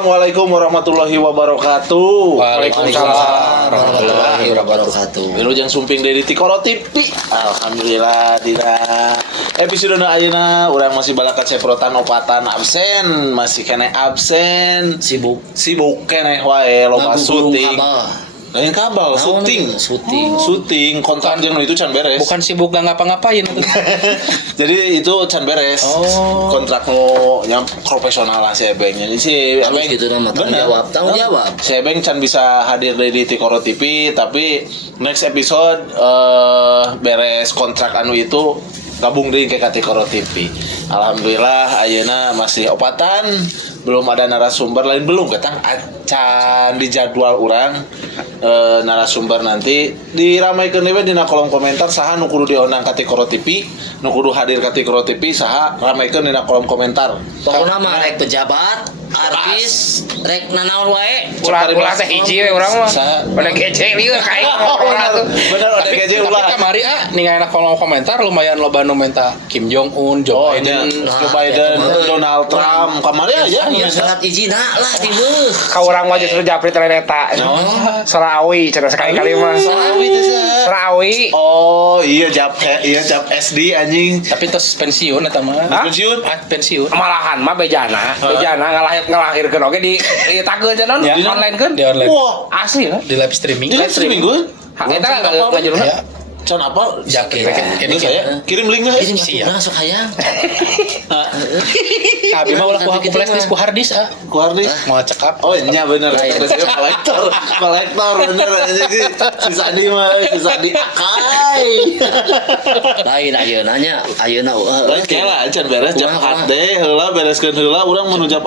Assalamualaikum warahmatullahi wabarakatuh. Waalaikumsalam warahmatullahi wabarakatuh. Wilujeng sumping dari Tikoro TV. Alhamdulillah dina episode ayeuna urang masih balakat seprotan opatan absen, masih kene absen. Sibuk Kene wae loba syuting. Lain kabel, syuting kontrak jeung itu can beres. Bukan sibuk gak ngapa-ngapain. Jadi itu can beres. Kontrak nu yang profesional lah si Ebeng. Jadi si Ebeng gitu nama tanggung jawab. Si Ebeng can bisa hadir di Tikoro TV, tapi next episode beres kontrak anu itu gabung deui ke Tikoro TV. Alhamdulillah ayeuna masih opatan, belum ada narasumber lain belum ketang acan di jadwal urang. Narasumber nanti diramaikan we dina kolom komentar saha nu kudu diundang ka Tikoro TV, nu kudu hadir ka Tikoro TV saha rameikeun dina kolom komentar. Pokona mah rek pejabat, artis, rek nanaon wae. Ulah teh hiji we urang mah. Pada gece lieu kae orang tuh. Bener ada gaji ulah. Tapi kamari ningalna kolom komentar lumayan loba nu menta Kim Jong Un, Joe Biden, Donald Trump. Kamari aja salat izina lah di beuh. Ka urang mah justru japri ternyata. Serawi cenah sekali-kali mah. Serawi. Oh, iya jap SD anjing. tapi tos pensiun eta mah. Pensiun? Pensiun. Malahan mah bejana ngalahirkeun oge di tageun cenah online keun. Di online. Wah, Asli lah. Di live streaming. live streaming gue. Eta ngajurna. Ya. Can apa? Jaket. Ini saya kirim linknya. Kirim atuh sok hayang. Abi mah ulah ku flash disk ku hard disk Ku hardis. mau cekap. Oh iya bener. Kolektor bener. Jadi sisa di akai. Lain ayeuna nya ayeuna Lain kela can beres jam HD heula bereskeun heula urang menuju jam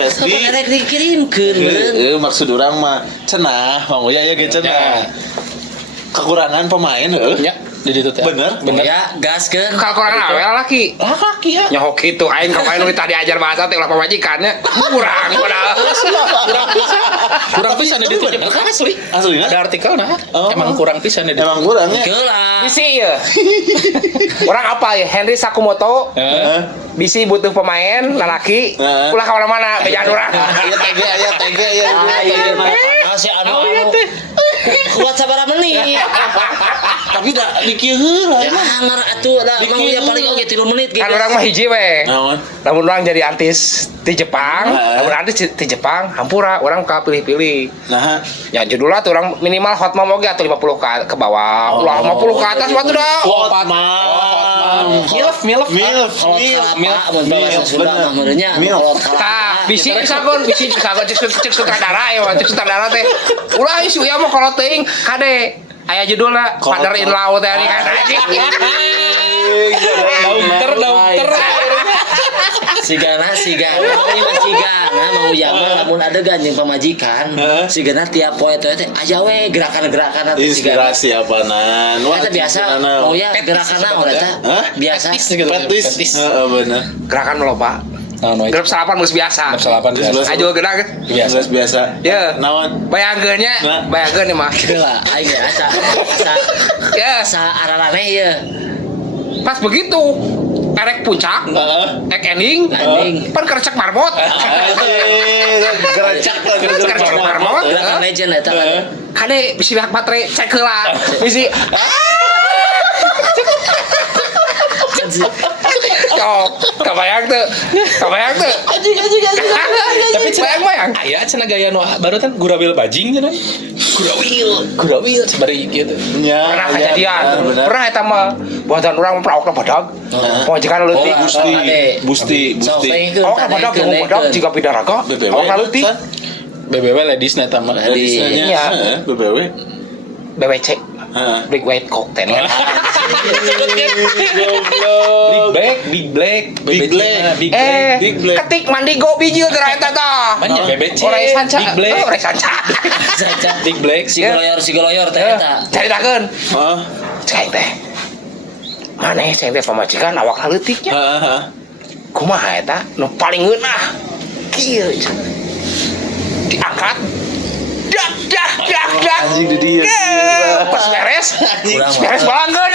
SD. rek dikirimkeun meureun. Maksud urang mah cenah, Mang Uya ya ge cenah. Kekurangan pemain Ya, di ditu teh. Bener. Ya gaskeun. Kalkuran awe laki. Laki ya. Nyohok kitu aing kemarin nu tadi ajar bahasa teh ulah pamajikannya. Kurang padahal. Kurang pisan di ditu asli. Aslinya? Ada artikelna. Emang kurang pisan di ditu. Emang kurang ya. Geula. Bisi ya. Orang apa ya? Henry Sakumoto. Bisi butuh pemain lalaki. Ulah ka mana-mana bejaan urang. Aya TG ya. Masih anu kuat sabaraha menit. Tapi da dikieu heula. Ya ngar atuh da Mang Uya paling oge 3 menit gitu. Kan urang mah hiji we. Naon? Lamun urang jadi artis di Jepang, lamun artis di Jepang, hampura urang ka pilih-pilih. Nah, Ya judulnya tuh orang minimal hot mom oge atuh 50 ke bawah. Ulah 50 ke atas mah tuh dah. hot mom. Milf. Mun bahasa Sunda mah meureunnya Tah, bisi sagon cek sutradara ya, cek sutradara teh. Ulah isu ya mah kalau teuing kade aya judulna Father in Law teh kan anjing. Dauter. Sigana Mang Uya mah lamun adegan jeung pamajikan sigana tiap poe teh aya we gerakan-gerakan atuh sigana Inspirasi apaanan? eta biasa Mang Uya gerakan naon eta biasa Petis. Heeh, bener. Gerakan loba. Grup salapan geus biasa. Ajo geuna Biasa. Ya. Naon? Bayangkeun nya, bayangkeun ieu mah. geula aing ge asa Ya, ararane ieu pas begitu erek puncak, ek ending, pan kerecek marbot. Kerecek marbot. gerakan legend eta kan Kade bisi hak baterai cek heula. Bisi kebayang tuh. Tapi bayang. aya cenah gaya nu baru kan gurabel bajing cenah. Gurawil sabari gitu. Pernah kejadian. Pernah eta mah buatan urang praokna badag. Pamajikan leutik. Busti. Awak badag jeung badag jiga pidaraga. Awak leutik. BBW ladies na tama. Iya. BBW. BWC. Big White Cocktail. Big Black. Ketik mandigo bijil geura eta tah. Manya BBC. Ora sanca. Big Black. Ora sanca. Big Black. Sigoloyor teh eta Caritakeun. Cai teh. Maneh sing teh pamajikan awak leutiknya. Kumaha eta nu paling ngeunah. Kieu. Diangkat. Dak. Anjing di dia. Pas beres balangkeun.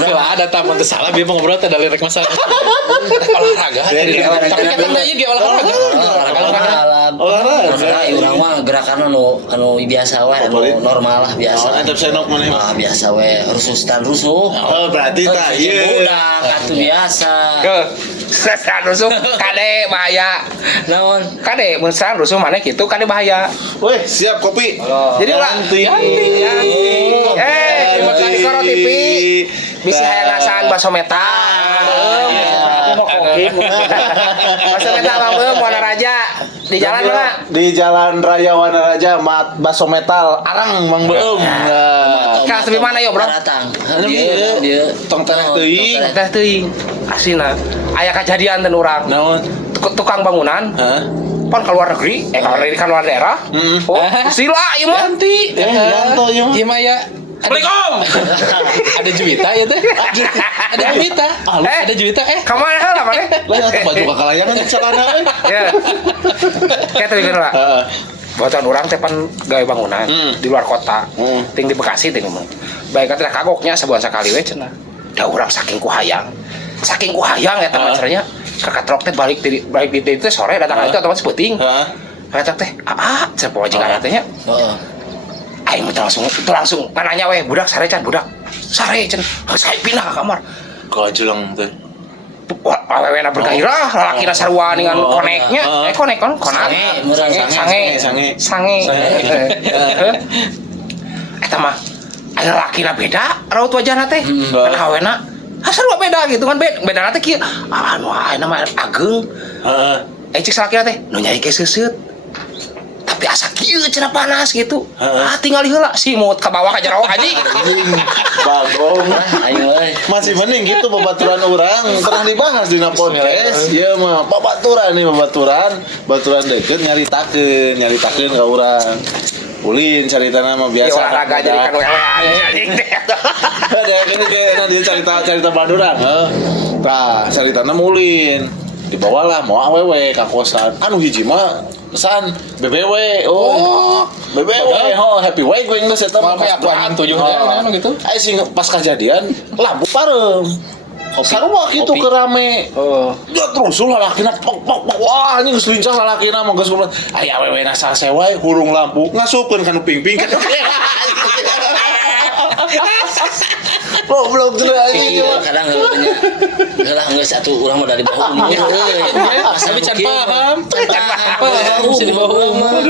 Kalau ada tamu teu salah bieu ngobrol teh dari rek masalah. Olahraga. Tapi kata tanya ge olahraga. Olahraga. Urang mah gerakan anu biasa we, anu normal lah biasa. Antep senok maneh. Biasa we, rusuh. Oh, berarti tah ieu. Budak atuh biasa. Sesan rusuh kade bahaya. Naon? Kade mun sesan rusuh maneh kitu kade bahaya. Weh, siap kopi. Jadi ulah terima kasih Koro TV. Bisa hayang ngasaan baso metal. Baso metal Bang Wana Raja. Di jalan mana? Di Jalan Raya Wanaraja, Mat Baso Metal Arang Mang Beum. Kelas di mana yo, Bro? Datang. Dia tong terek teuing. Teh teuing. Aslina aya kejadian teh urang. Naon? Tukang bangunan. Hah? Pon ke luar negeri, ke luar daerah. Oh, sila ieu mah. Ganti. Yanto ieu mah. Ieu mah ya. Assalamualaikum. Ada juwita ya teh. Ada juwita. Ada juwita Kemana heula maneh? Lah atuh baju kakalayangan celana we. Ya. Kayak tadi kan lah. Heeh. Buatan orang teh pan gawe bangunan di luar kota. Ting di Bekasi ting mah. Baik kata kagoknya sebulan sekali we cenah. Da urang saking kuhayang. Saking kuhayang eta mah cenanya. Kakatrok teh balik di teh sore datang itu otomatis peuting. Heeh. Kata teh, cepet majikan teh nya. Heeh. Aing mah langsung nanya we budak sare can budak. Sare can. Saya pindah ke kamar. Kajelang teh. Awewena bergairah, lalakina sarua dengan koneknya. Konek kan? Sange. Eta mah aya lalakina beda raut wajahna teh. Kan awena sarua beda gitu kan beda teh kieu. Anu ayeuna mah ageng. Heeh. Cik salakina teh nu nyai ke seuseut. Tapi asa kieu cenah panas gitu. Tinggal heula simut ka bawah ka jero anjing. Bagong. Ayo euy. Masih mending gitu babaturan orang pernah dibahas di podcast. Ieu mah babaturan baturan deket nyaritakeun ka urang. Ulin caritana mah biasa. Olahraga jadi kan anjing. Ada kan kayak dia cerita Bandurang. Tah, caritana mulin. Dibawalah mau awewe ka kosan. Anu hiji mah pesan BBW. Oh, BBW. Happy way gue geus eta mah. Mama aku anjing 7 ya gitu. Ai sing pas kejadian lampu parem. Sarua kitu ke rame. Ya terus lalakina pok wah anjing geus lincah lalakina mah geus kumaha. Aya awewena sase wae hurung lampu ngasupkeun ka nu ping-ping kan. Goblok teh anjing. Kadang heula geus atuh urang mah dari bawah umur euy. Tapi can paham. Bisa di bawah umur.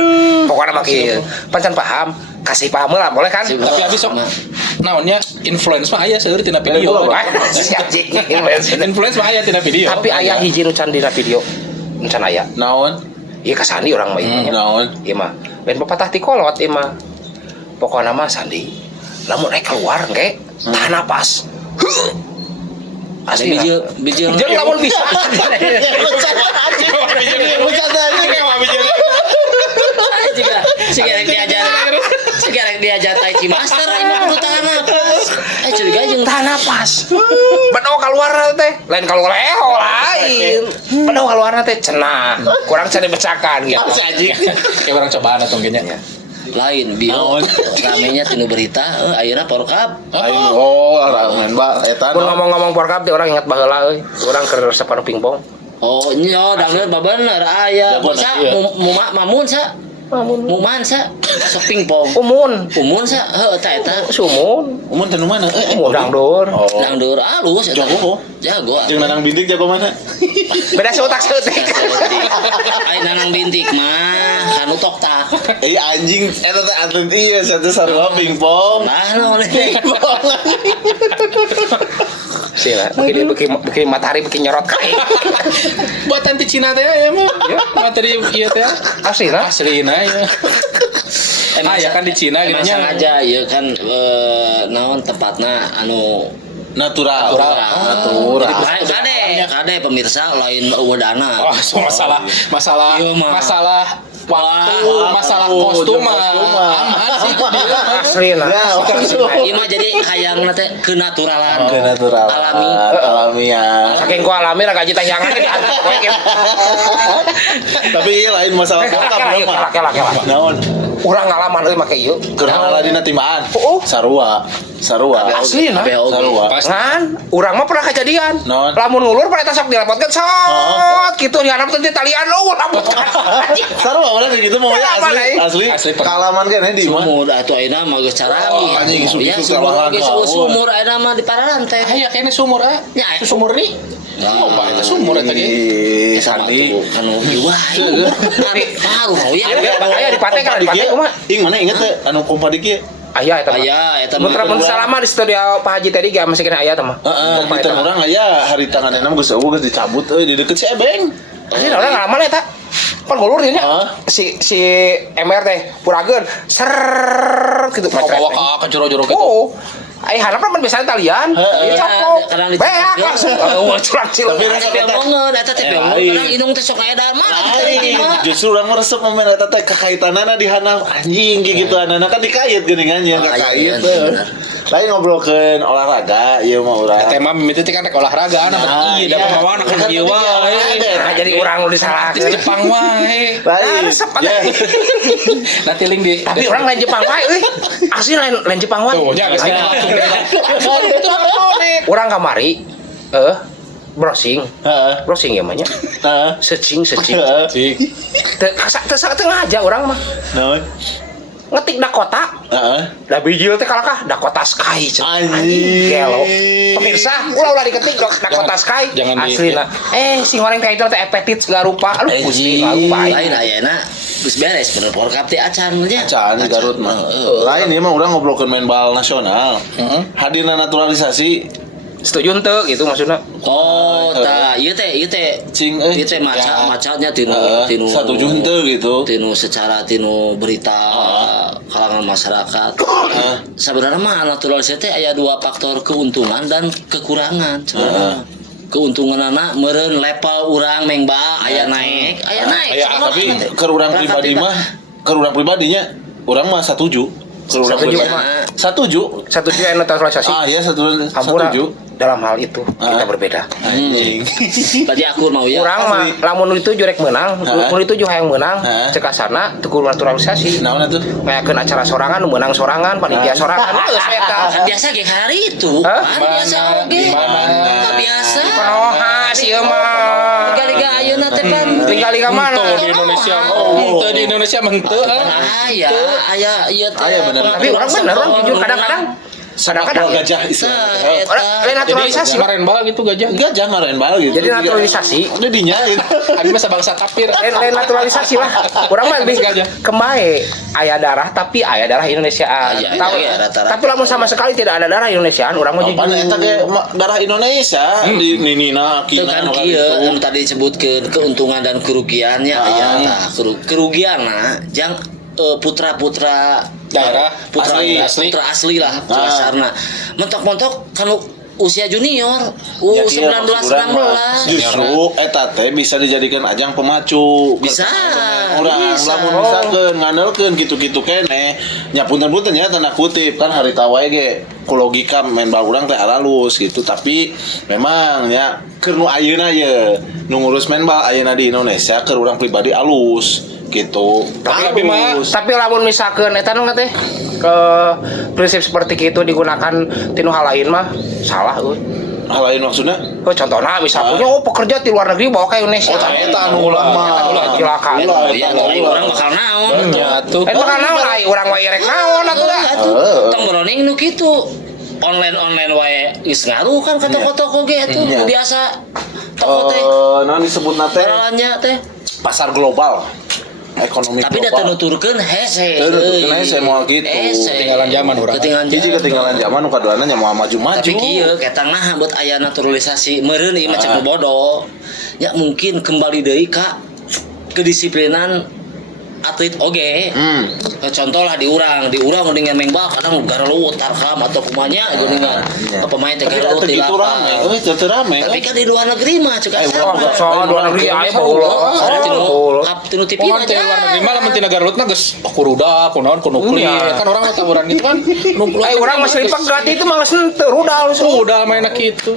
Pokoknya mah kieu. Pan paham, kasih paham lah boleh kan? Tapi habis sok naonnya influence mah aya seueur tina video. Influence mah aya tina video. Tapi aya hiji nu can dina video. Nu can aya. Naon? Ieu ka Sandi urang mah ieu. Naon? Ieu mah ben pepatah ti kolot ieu mah. Pokona mah Sandi. Lamun rek keluar engke tahan napas. Asli bijil jeung lamun bisa. Sigarek diajar Tai Chi Master ini kudu tahan napas. Curiga jeung tahan napas. Bedo keluar teh, lain kalau leho lain. Bedo keluar teh cenah. Kurang can dibecakan gitu. Kayak orang cobaan atau gini. lain bio ramenya tinu berita ayeuna porkap aing ramen ba eta mun ngomong-ngomong porkap teh urang ingat baheula euy urang keur sepanu pingpong oh nyo dangdut babener aya sa mamun sa muman sa sok pingpong umun sa heuh eta umun teh nu mana dangdur dangdur alus eta jago jeung nanang bintik jago mana beda seutak seutik ai nanang bintik mah kanu toktak anjing eta teh atlet ieu satu sarua pingpong nah naon sila bikin matahari bikin nyorot kae buatan di Cina teh ya mah materi ieu teh aslina ya ya kan di Cina gitu nya sengaja ya kan naon tempatna anu natural. Kade pemirsa lain wedana. Oh, masalah masalah kostum mah aman sih ku dia mah. Asli lah. Ya, Ieu mah jadi hayang teh kenaturalan. natural. Alamiah. Saking ku alami lah gaji tayangan. Tapi ieu lain masalah bokap urang mah. Kelak. Naon? Urang ngalaman euy make ieu. Keur ngaladina timaan. Oh. Sarua. Asli nah. Sarua. Ngan, urang mah pernah kejadian. Naon? Lamun ngulur pada tasok dilepotkeun sot gitu diharap teh talian lu rambut. Sarua urang gitu mau ya asli. Asli. Kalaman kan di mana? Sumur atuh ayeuna mah geus carami. Anjing, Ya gitu sumur olahraga. geus sumur ayeuna mah di pararan teh. Aya kene sumur Ya, sumur nih. Loba eta sumur eta ge. Sandi. Anu iwah. Paru ya. Aya di Pate kan di Pate mah. Ing mana inget teh anu pompa di kieu? Aya eta mah. Aya eta Mun selama di studio Pak Haji tadi gak masih kena aya teh mah. Heeh, di teh urang aya hari tanganna geus eueuh geus dicabut euy di deket si Ebeng. Asli orang ngalaman eta. Pan ngulur dia nya. Heeh. Si MR teh purageun ser gitu Bawa ka jero-jero gitu. Oh. Ai harap kan biasa talian. Heeh. Copok. Kadang Beak dicetak, langsung. Oh, curang cilok. Tapi Tapi beungeun eta teh beungeun kadang indung teh sok edan mah Justru urang mah resep momen eta teh kakaitanana di handap anjing gitu anana kan dikait geuningannya kakait teh. Lain ngobrolkeun olahraga ieu mah urang. Tema mimiti teh kan rek olahraga Ah, ieu da pemawana kan ieu wae. Nah, jadi urang lu disalahkeun. Jepang wae. Lain. resep Ya. Nanti link di Tapi orang lain Jepang wae euy. Asli lain Jepang wae. tuh nya geus langsung. Itu apa konek? Urang kamari browsing ya mah nya. Heeh. Searching. Heeh. Cik. Teu ngaja urang mah. Naon? Ngetik Dakota. Heeh. Da bijil teh kalakah Dakota Sky. Anjing. Gelo. Pemirsa, ulah diketik Dakota Sky. jangan di- Aslina. Si goreng teh itu teh epetit segala rupa. Aduh Gusti lagu bae. lain ayeuna geus beres bener porkap teh acan nya. Can di Garut mah. Lain ieu mah urang ngobrolkeun main bal nasional. Hadirna naturalisasi Setuju henteu gitu maksudna. Oh, tah ieu teh cing ieu teh macanya tinu satuju henteu gitu. tinu berita kalangan masyarakat. Sebenarnya mah naturalisasi teh aya dua faktor keuntungan dan kekurangan sebenarnya. Keuntungan anak meureun level urang mengba aya naik. Aya tapi keur urang pribadi mah keur urang pribadinya urang mah setuju. Keur urang Setuju, pribadi mah. Setuju. Setuju aya naturalisasi. Iya Hampura setuju. dalam hal itu kita berbeda. Anjing. Berarti aku mau ya. Urang mah asli. lamun itu jurek menang, mun itu hayang menang, Heeh. cek asana teu kudu naturalisasi. Naon atuh? Ngayakeun acara sorangan, menang sorangan, panitia sorangan, geus eta. Kan biasa ge hari itu. Hah? Kan biasa oge. Kan biasa. Panoha sieu mah. Liga-liga ayeuna teh kan. Liga-liga mana? Tuh di Indonesia. Oh, di Indonesia menteu. Aya ieu teh. Aya bener. Tapi orang bener, orang jujur kadang-kadang Kadang gajah istilah. lain naturalisasi. Kemarin bal gitu gajah. Gajah marahin bal gitu. Jadi naturalisasi. Udah dinya gitu. Abi masa bangsa kafir. Lain naturalisasi lah. Orang mah lebih Sengaja. kemae aya darah tapi aya darah Indonesiaan. Aya, Tahu? aya, rata-rata. Tapi lamun sama sekali tidak ada darah Indonesiaan, orang mah Apaan eta jujur. ge darah Indonesia di ninina Itu kina kan kieu anu tadi disebutkeun keuntungan dan kerugiannya aya tah kerugianna jang putra-putra Daerah putra asli lah dasarna. Mentok-mentok kan usia junior U19 16 justru eta teh bisa dijadikan ajang pemacu Bisa. urang lamun misalkeun ngandelkeun kitu-kitu keneh nya punten-punten nya tanda kutip kan harita wae ge ku logika main bal urang teh halus gitu tapi memang ya keur nu ayeuna ye nu ngurus main bal ayeuna di Indonesia keur urang pribadi alus gitu. Tapi mah Tapi lamun misalkeun eta nu teh ke prinsip seperti itu digunakan tinu hal lain mah salah euy. hal lain maksudnya Contohnya misalnya pekerja di luar negeri bawa ke Indonesia. eta anu ulah mah Silakan. ya orang bakal naon atuh. Bakal naon lain urang wae rek naon atuh da. tong beroning nu kitu online wae geus ngaruh kan ka toko-toko ge atuh biasa toko teh naon disebutna teh peralanya teh pasar global ekonomi tapi da global nuturkeun hese Teu nuturkeun hese moal kitu. Ketinggalan zaman urang. ketinggalan zaman nu kaduana nya moal maju-maju tapi kieu ketang nah buat aya naturalisasi meureun ieu mah cek bodoh ya mungkin kembali deui ka kedisiplinan atlet oge. Contoh lah di urang dengan main bal kadang garelu tarkam atau kumanya geuningan pemain teh garelu Tapi di gitu rame, itu rame. Tapi kan di luar negeri mah cek soal luar negeri aya baheula. tinu TV Pokoknya teh luar negeri malah mentina garutna geus kuruda, kunaon ku nuklir. Kan orang taburan gitu kan. Urang masih lipat gratis itu mah geus teu rudal. Udah mainna kitu.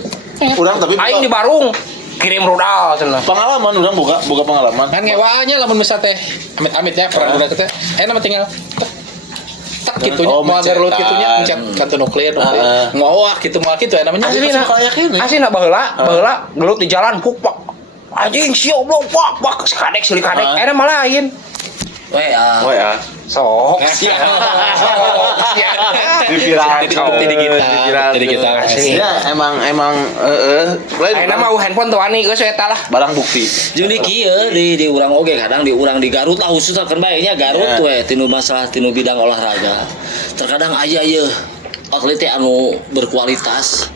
Urang tapi Aing di Barung kirim rudal cenah. pengalaman urang buka pengalaman. Kan ngewanya lamun misal teh amit-amit ya perang dunia teh. Nama tinggal tak kitunya mau agar lu kitunya mencet kartu nuklir. Ngowah gitu mau gitu ya namanya. Asina baheula gelut di jalan pukpak. Anjing sieu blok pak sekadek silih kadek. Eta mah lain. ya Sok. Jadi kita Ya emang lain Ayeuna mah handphone teu wani geus eta lah. barang bukti. jeung di kieu di urang oge kadang di urang di Garut lah khusus kan bae nya Garut we tinu masalah tinu bidang olahraga terkadang aya ieu atlet teh anu berkualitas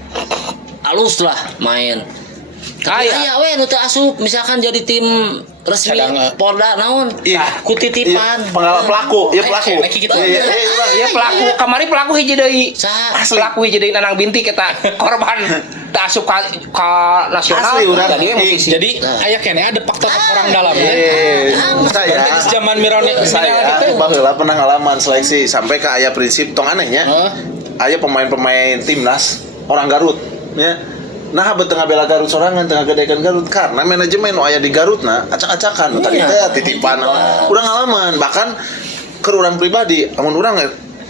alus lah main tapi aya we nu teu asup misalkan jadi tim resmi Polda naon ku titipan Pelaku. Iya pelaku kamari pelaku hiji deui. Pelaku hiji deui Nanang Binti kita korban teu asup ka nasional. Asli urang. jadi aya keneh ada faktor orang dalam ya. Saya Zaman Mirone saya baheula pernah ngalaman seleksi sampai ke aya prinsip tong anehnya. Aya pemain-pemain timnas orang Garut ya. Nah, tengah bela Garut sorangan, tengah gedekan Garut karena manajemen nu aya di Garutna acak-acakan tadi teh titipan urang ngalaman bahkan ke urang pribadi amun urang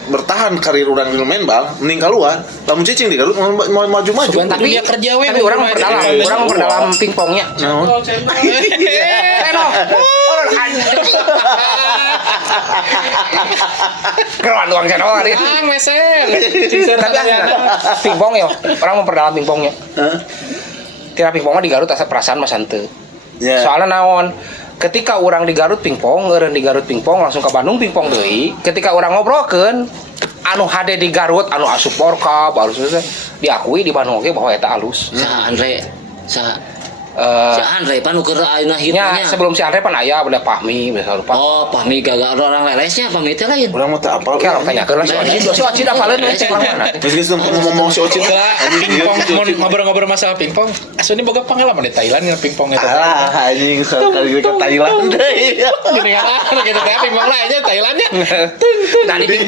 bertahan karir urang di main bal mending keluar lamun cicing di Garut mau maju-maju Tapi dia kerja we. Tapi orang memperdalam pingpongnya. Keruan doang channel hari. Mesen. Tapi pingpong ya, orang memperdalam pingpongnya. Tira pingpongnya di Garut asa perasaan mas henteu. Soalnya naon? Ketika orang di Garut pingpong, eureun di Garut pingpong langsung ke Bandung pingpong deui. Ketika orang ngobrolkeun anu hade di Garut anu asup Porkap harus diakui di Bandung oge bahwa eta alus. Sa Andre si Andre pan keur ayeuna hitnya sebelum si Andre pan aya bener Pahmi bener lupa. Oh Pahmi gagal orang lelesnya Pahmi teh lain urang mah teu apal. Oke, tanyakeun lah si Ocid apaleun cek mana. Geus ngomong si Ocid Pingpong mau ngobrol-ngobrol masalah pingpong. Asli boga pengalaman di Thailand dengan pingpong eta. Anjing sekali ke Thailand deui. Gini kan gitu teh pingpong lah aja Thailandnya. Nah di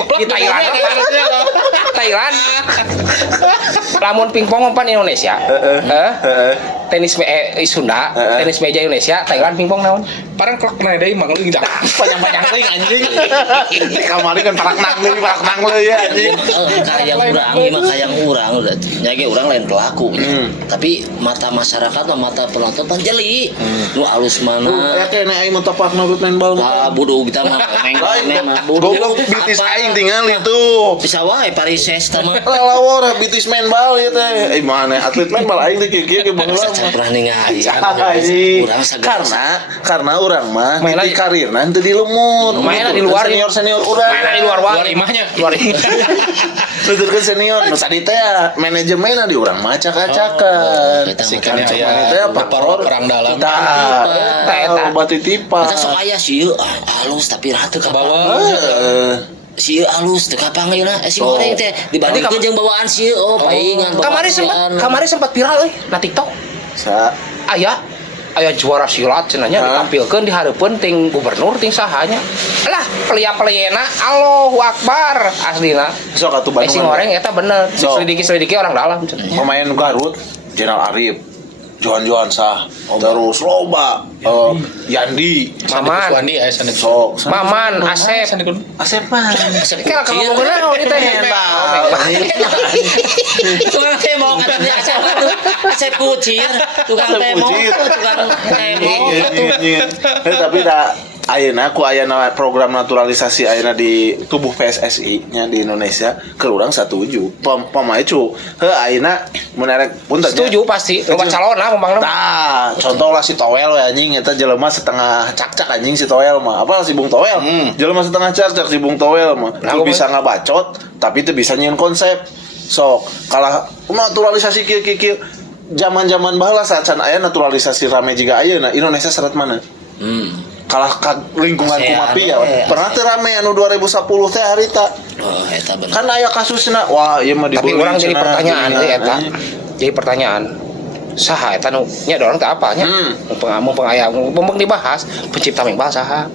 Thailand lamun pingpong umpan Indonesia tenis Sunda tenis meja Indonesia Thailand pingpong naon Parang klok na deui mang leuwih dah. Panjang-panjang teuing anjing. Kamari kan parak nang deui ya anjing. Kayang urang nya ge urang lain pelaku tapi mata masyarakat mata penonton pan jeli nu alus mana Ya kene aing mah tepak main bal. bodoh kita mah Goblok bitis aing tinggal itu. bisa wae parises teh mah Lawor bitis main bal ieu teh. Mana atlet main bal aing teh kieu ge baheula mah. pernah ningali Urang karena urang mah di karirna teu di lumur. Mainna di luar senior urang. Mainna di luar Luar imahnya. Nuturkeun senior nu tadi teh manajemenna di urang mah acak-acakan. Sikana teh faktor orang dalam. Eta batitipan. kita sok aya sieun halus tapi ratu ka bawah si alus teu kapanggilna si goreng teh dibandingkeun jeung bawaan si paingan kamari sempat viral euy na TikTok. Aya juara silat cenanya ditampilkeun di hareupeun ting gubernur ting sahanya. Lah pelia-peliena Allahu Akbar aslina. Sok atuh Bandung. Si goreng eta bener. Selidiki orang dalam cenanya. Pemain Garut Jenal Arif Johan Sah terus loba Yandi Maman Wandi aya sana. sok Maman Asep Asep mah Kira kamu bener ini teh tukang temo katanya Asep kucir tukang temo tapi ayeuna ku aya program naturalisasi ayeuna di tubuh PSSI nya di Indonesia keur urang satuju pamaecu ayeuna mun erek punten setuju pasti loba calonna pembangna tah contoh lah si Toel we anjing eta jelema setengah cak-cak anjing si Toel mah apa si Bung Toel jelema setengah cak-cak si Bung Toel mah teu bisa ngabacot tapi teu bisa nyieun konsep sok kalah naturalisasi kieu zaman-zaman baheula saat aya naturalisasi rame jiga ayeuna Indonesia serat mana kalah lingkungan ASEAN, kumapi ya. Pernah ASEAN. teu rame anu 2010 teh harita. Oh, eta bener. Kan aya kasusna. Wah, ieu mah Tapi dibeli orang jadi cenah, pertanyaan gini, eta. Jadi pertanyaan. Saha eta nu nya ada orang teh apa nya? Mumpung aya mumpung dibahas pencipta mengbal saha?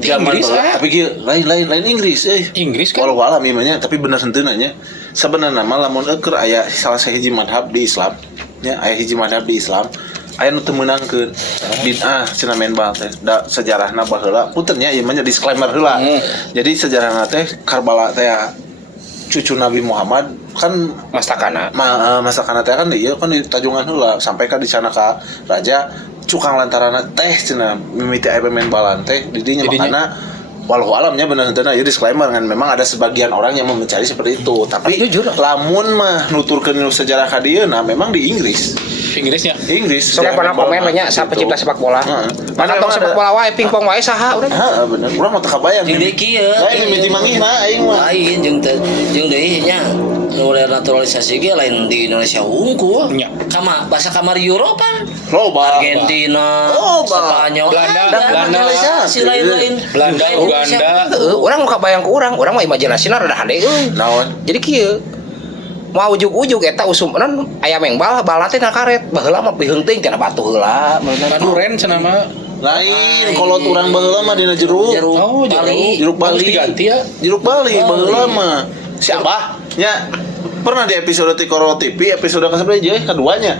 Zaman Inggris, baheula, tapi kieu lain Inggris Inggris kan? Walau alam ieu nya tapi bener senteuna nya. Sebenarnya mah lamun eukeur aya salah sahiji madhab di Islam, nya aya hiji madhab di Islam, aya nu teu meunangkeun bid'ah cenah main bal teh. Da sejarahna baheula punten nya ieu mah nya disclaimer heula. Jadi sejarahna teh Karbala teh cucu Nabi Muhammad kan Mastakana. masakana teh kan ieu kan di Tajungan heula sampai ka di sana ka raja cukang lantarana teh cenah mimiti aya pemain balan teh di dinya makana walau alamnya benar benar ya disclaimer kan memang ada sebagian orang yang mencari seperti itu tapi jujur lamun mah nuturkeun sejarah ka dieu nah memang di Inggris Soalnya pernah komen banyak sa pencipta sepak bola. Mana tong sepak bola wae pingpong wae saha urang. Heeh bener urang mah teu kabayang Jeung deui kieu. lain mimiti manggihna aing mah Lain jeung deui nya oleh naturalisasi ge lain di Indonesia unggul. Nya. Bahasa kamar Eropa loba Argentina, Loba. Spanyol, Belanda, si lain-lain. Belanda, Uganda. Urang muka bayang ku urang mah imajinasina rada hade euy. naon Jadi kieu mau ujug-ujug eta usumnan aya mengbal bala teh na karet baheula mah piheung teuing tina batu heula Maduren cenah mah. lain kolot urang baheula mah dina jeruk Jeruk Bali. jeruk Bali Harus diganti ya. jeruk Bali baheula mah si Abah nya pernah di episode Tikoro TV episode ke-11 jeung keduanya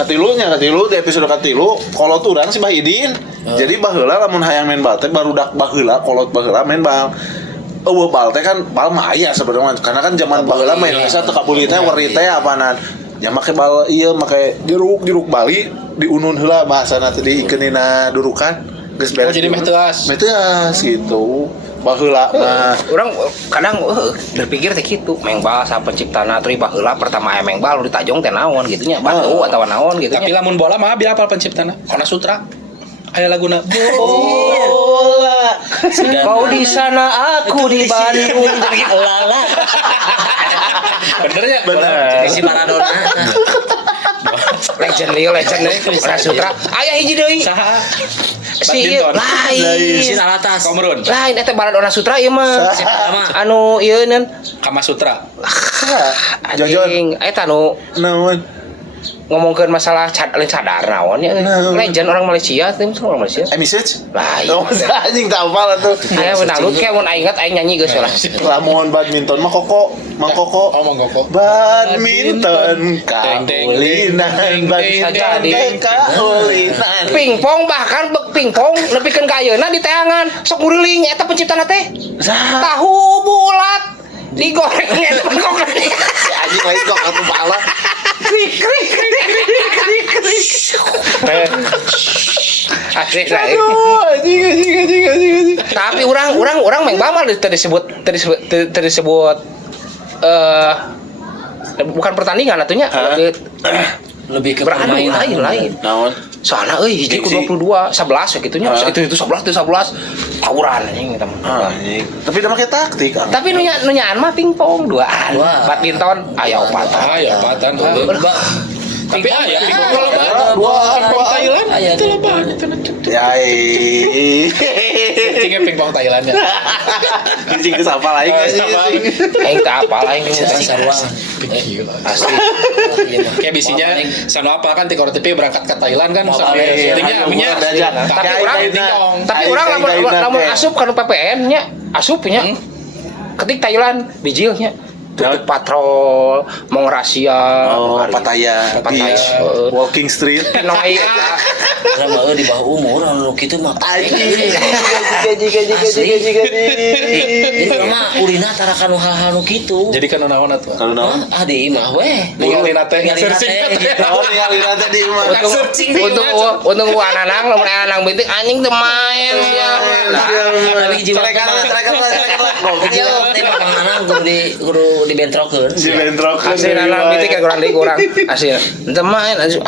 katilu di episode katilu kolot urang si Bahidin jadi baheula lamun hayang main bal teh barudak baheula kolot baheula main bal bal teh kan bal mah aya sebenarnya karena kan zaman baheula main Indonesia teu kabuli teh wari teh apaanan ya make bal ieu make jeruk Bali diunun heula bahasana teh diikeunina durukan geus beres jadi meh teuas gitu baheula nah urang kadang berpikir teh kitu mengbal sa penciptana teh baheula pertama aya mengbal di Tajong teh naon gitu nya batu atawa naon gitu Tapi lamun bola mah biar apal penciptana. Ona Sutra. Aya laguna bola kau di sana aku di Bandung Lala. Bener ya? bener Si Maradona. legend Ona Sutra aya hiji deui Saha? si Badminton. lain Si Alatas. Komrun. lain eta Maradona Sutra ieu mah Si pertama. anu ieu neun Kama Sutra. Jojon anjing eta nu naon ngomongkeun masalah cadar naon ya Nah. legend orang Malaysia teh orang Malaysia message lain oh anjing tak hafal atuh aya benalut kayak mun aing ingat aing nyanyi geus lah lamun badminton mah koko Mang Koko Oh, Mang Koko. badminton Deng, deng, kaulinan deng, deng, badminton deng, kaulinan pingpong bahkan pingpong nepikeun ka ayeuna di teangan sok nguriling eta penciptana teh tahu bulat digoreng eta mangkok si anjing lain kok atuh pala krik krik krik krik krik krik asli lain aduh anjing tapi orang mengbal mah teu disebut bukan pertandingan atunya Lebih ke beradu permainan. lain naon soalnya hiji ku 22 11 ya gitunya itu 11 tawuran anjing kita mah. anjing tapi udah pakai taktik Ang. Tapi nu nyaan mah pingpong duaan. Dua. Badminton aya opatan. Aya patan. Tapi aya pingpong Dua. lebat. Pingpong Thailand Aya. itu lebat. yai Cingnya pingpong Thailandnya. anjing geus hafal aing Aing teu apal aing Sarua. Gila. asli. Kayak bisinya Sano apa kan Tikor TV berangkat ke Thailand kan Mau sampai balik. syutingnya punya Tapi Kayak orang Daina. tapi Kayak orang Daina, lamun kayak. asup kan PPN nya asup nya. Ketik Thailand bijil nya. Tutup patrol, mau ngerasia, oh Pattaya Pattaya. Beach, walking street Noi Orang mah di bawah umur anu kitu mah. anjing Jadi mah ulina tarakan hal-hal nu kitu. jadi kan naon atuh. kalau naon Di imah weh. Ningali nate Ningali searching nate, nate. gitu. oh ningali nanti di rumah untuk ananang lamun anang bintik anjing teu main sia. Tapi jiwa Cerekan Teh Bang Nanang kudu dibentrokeun. si bentrok Asli anang bintik kayak kurang asli. Teu main asli.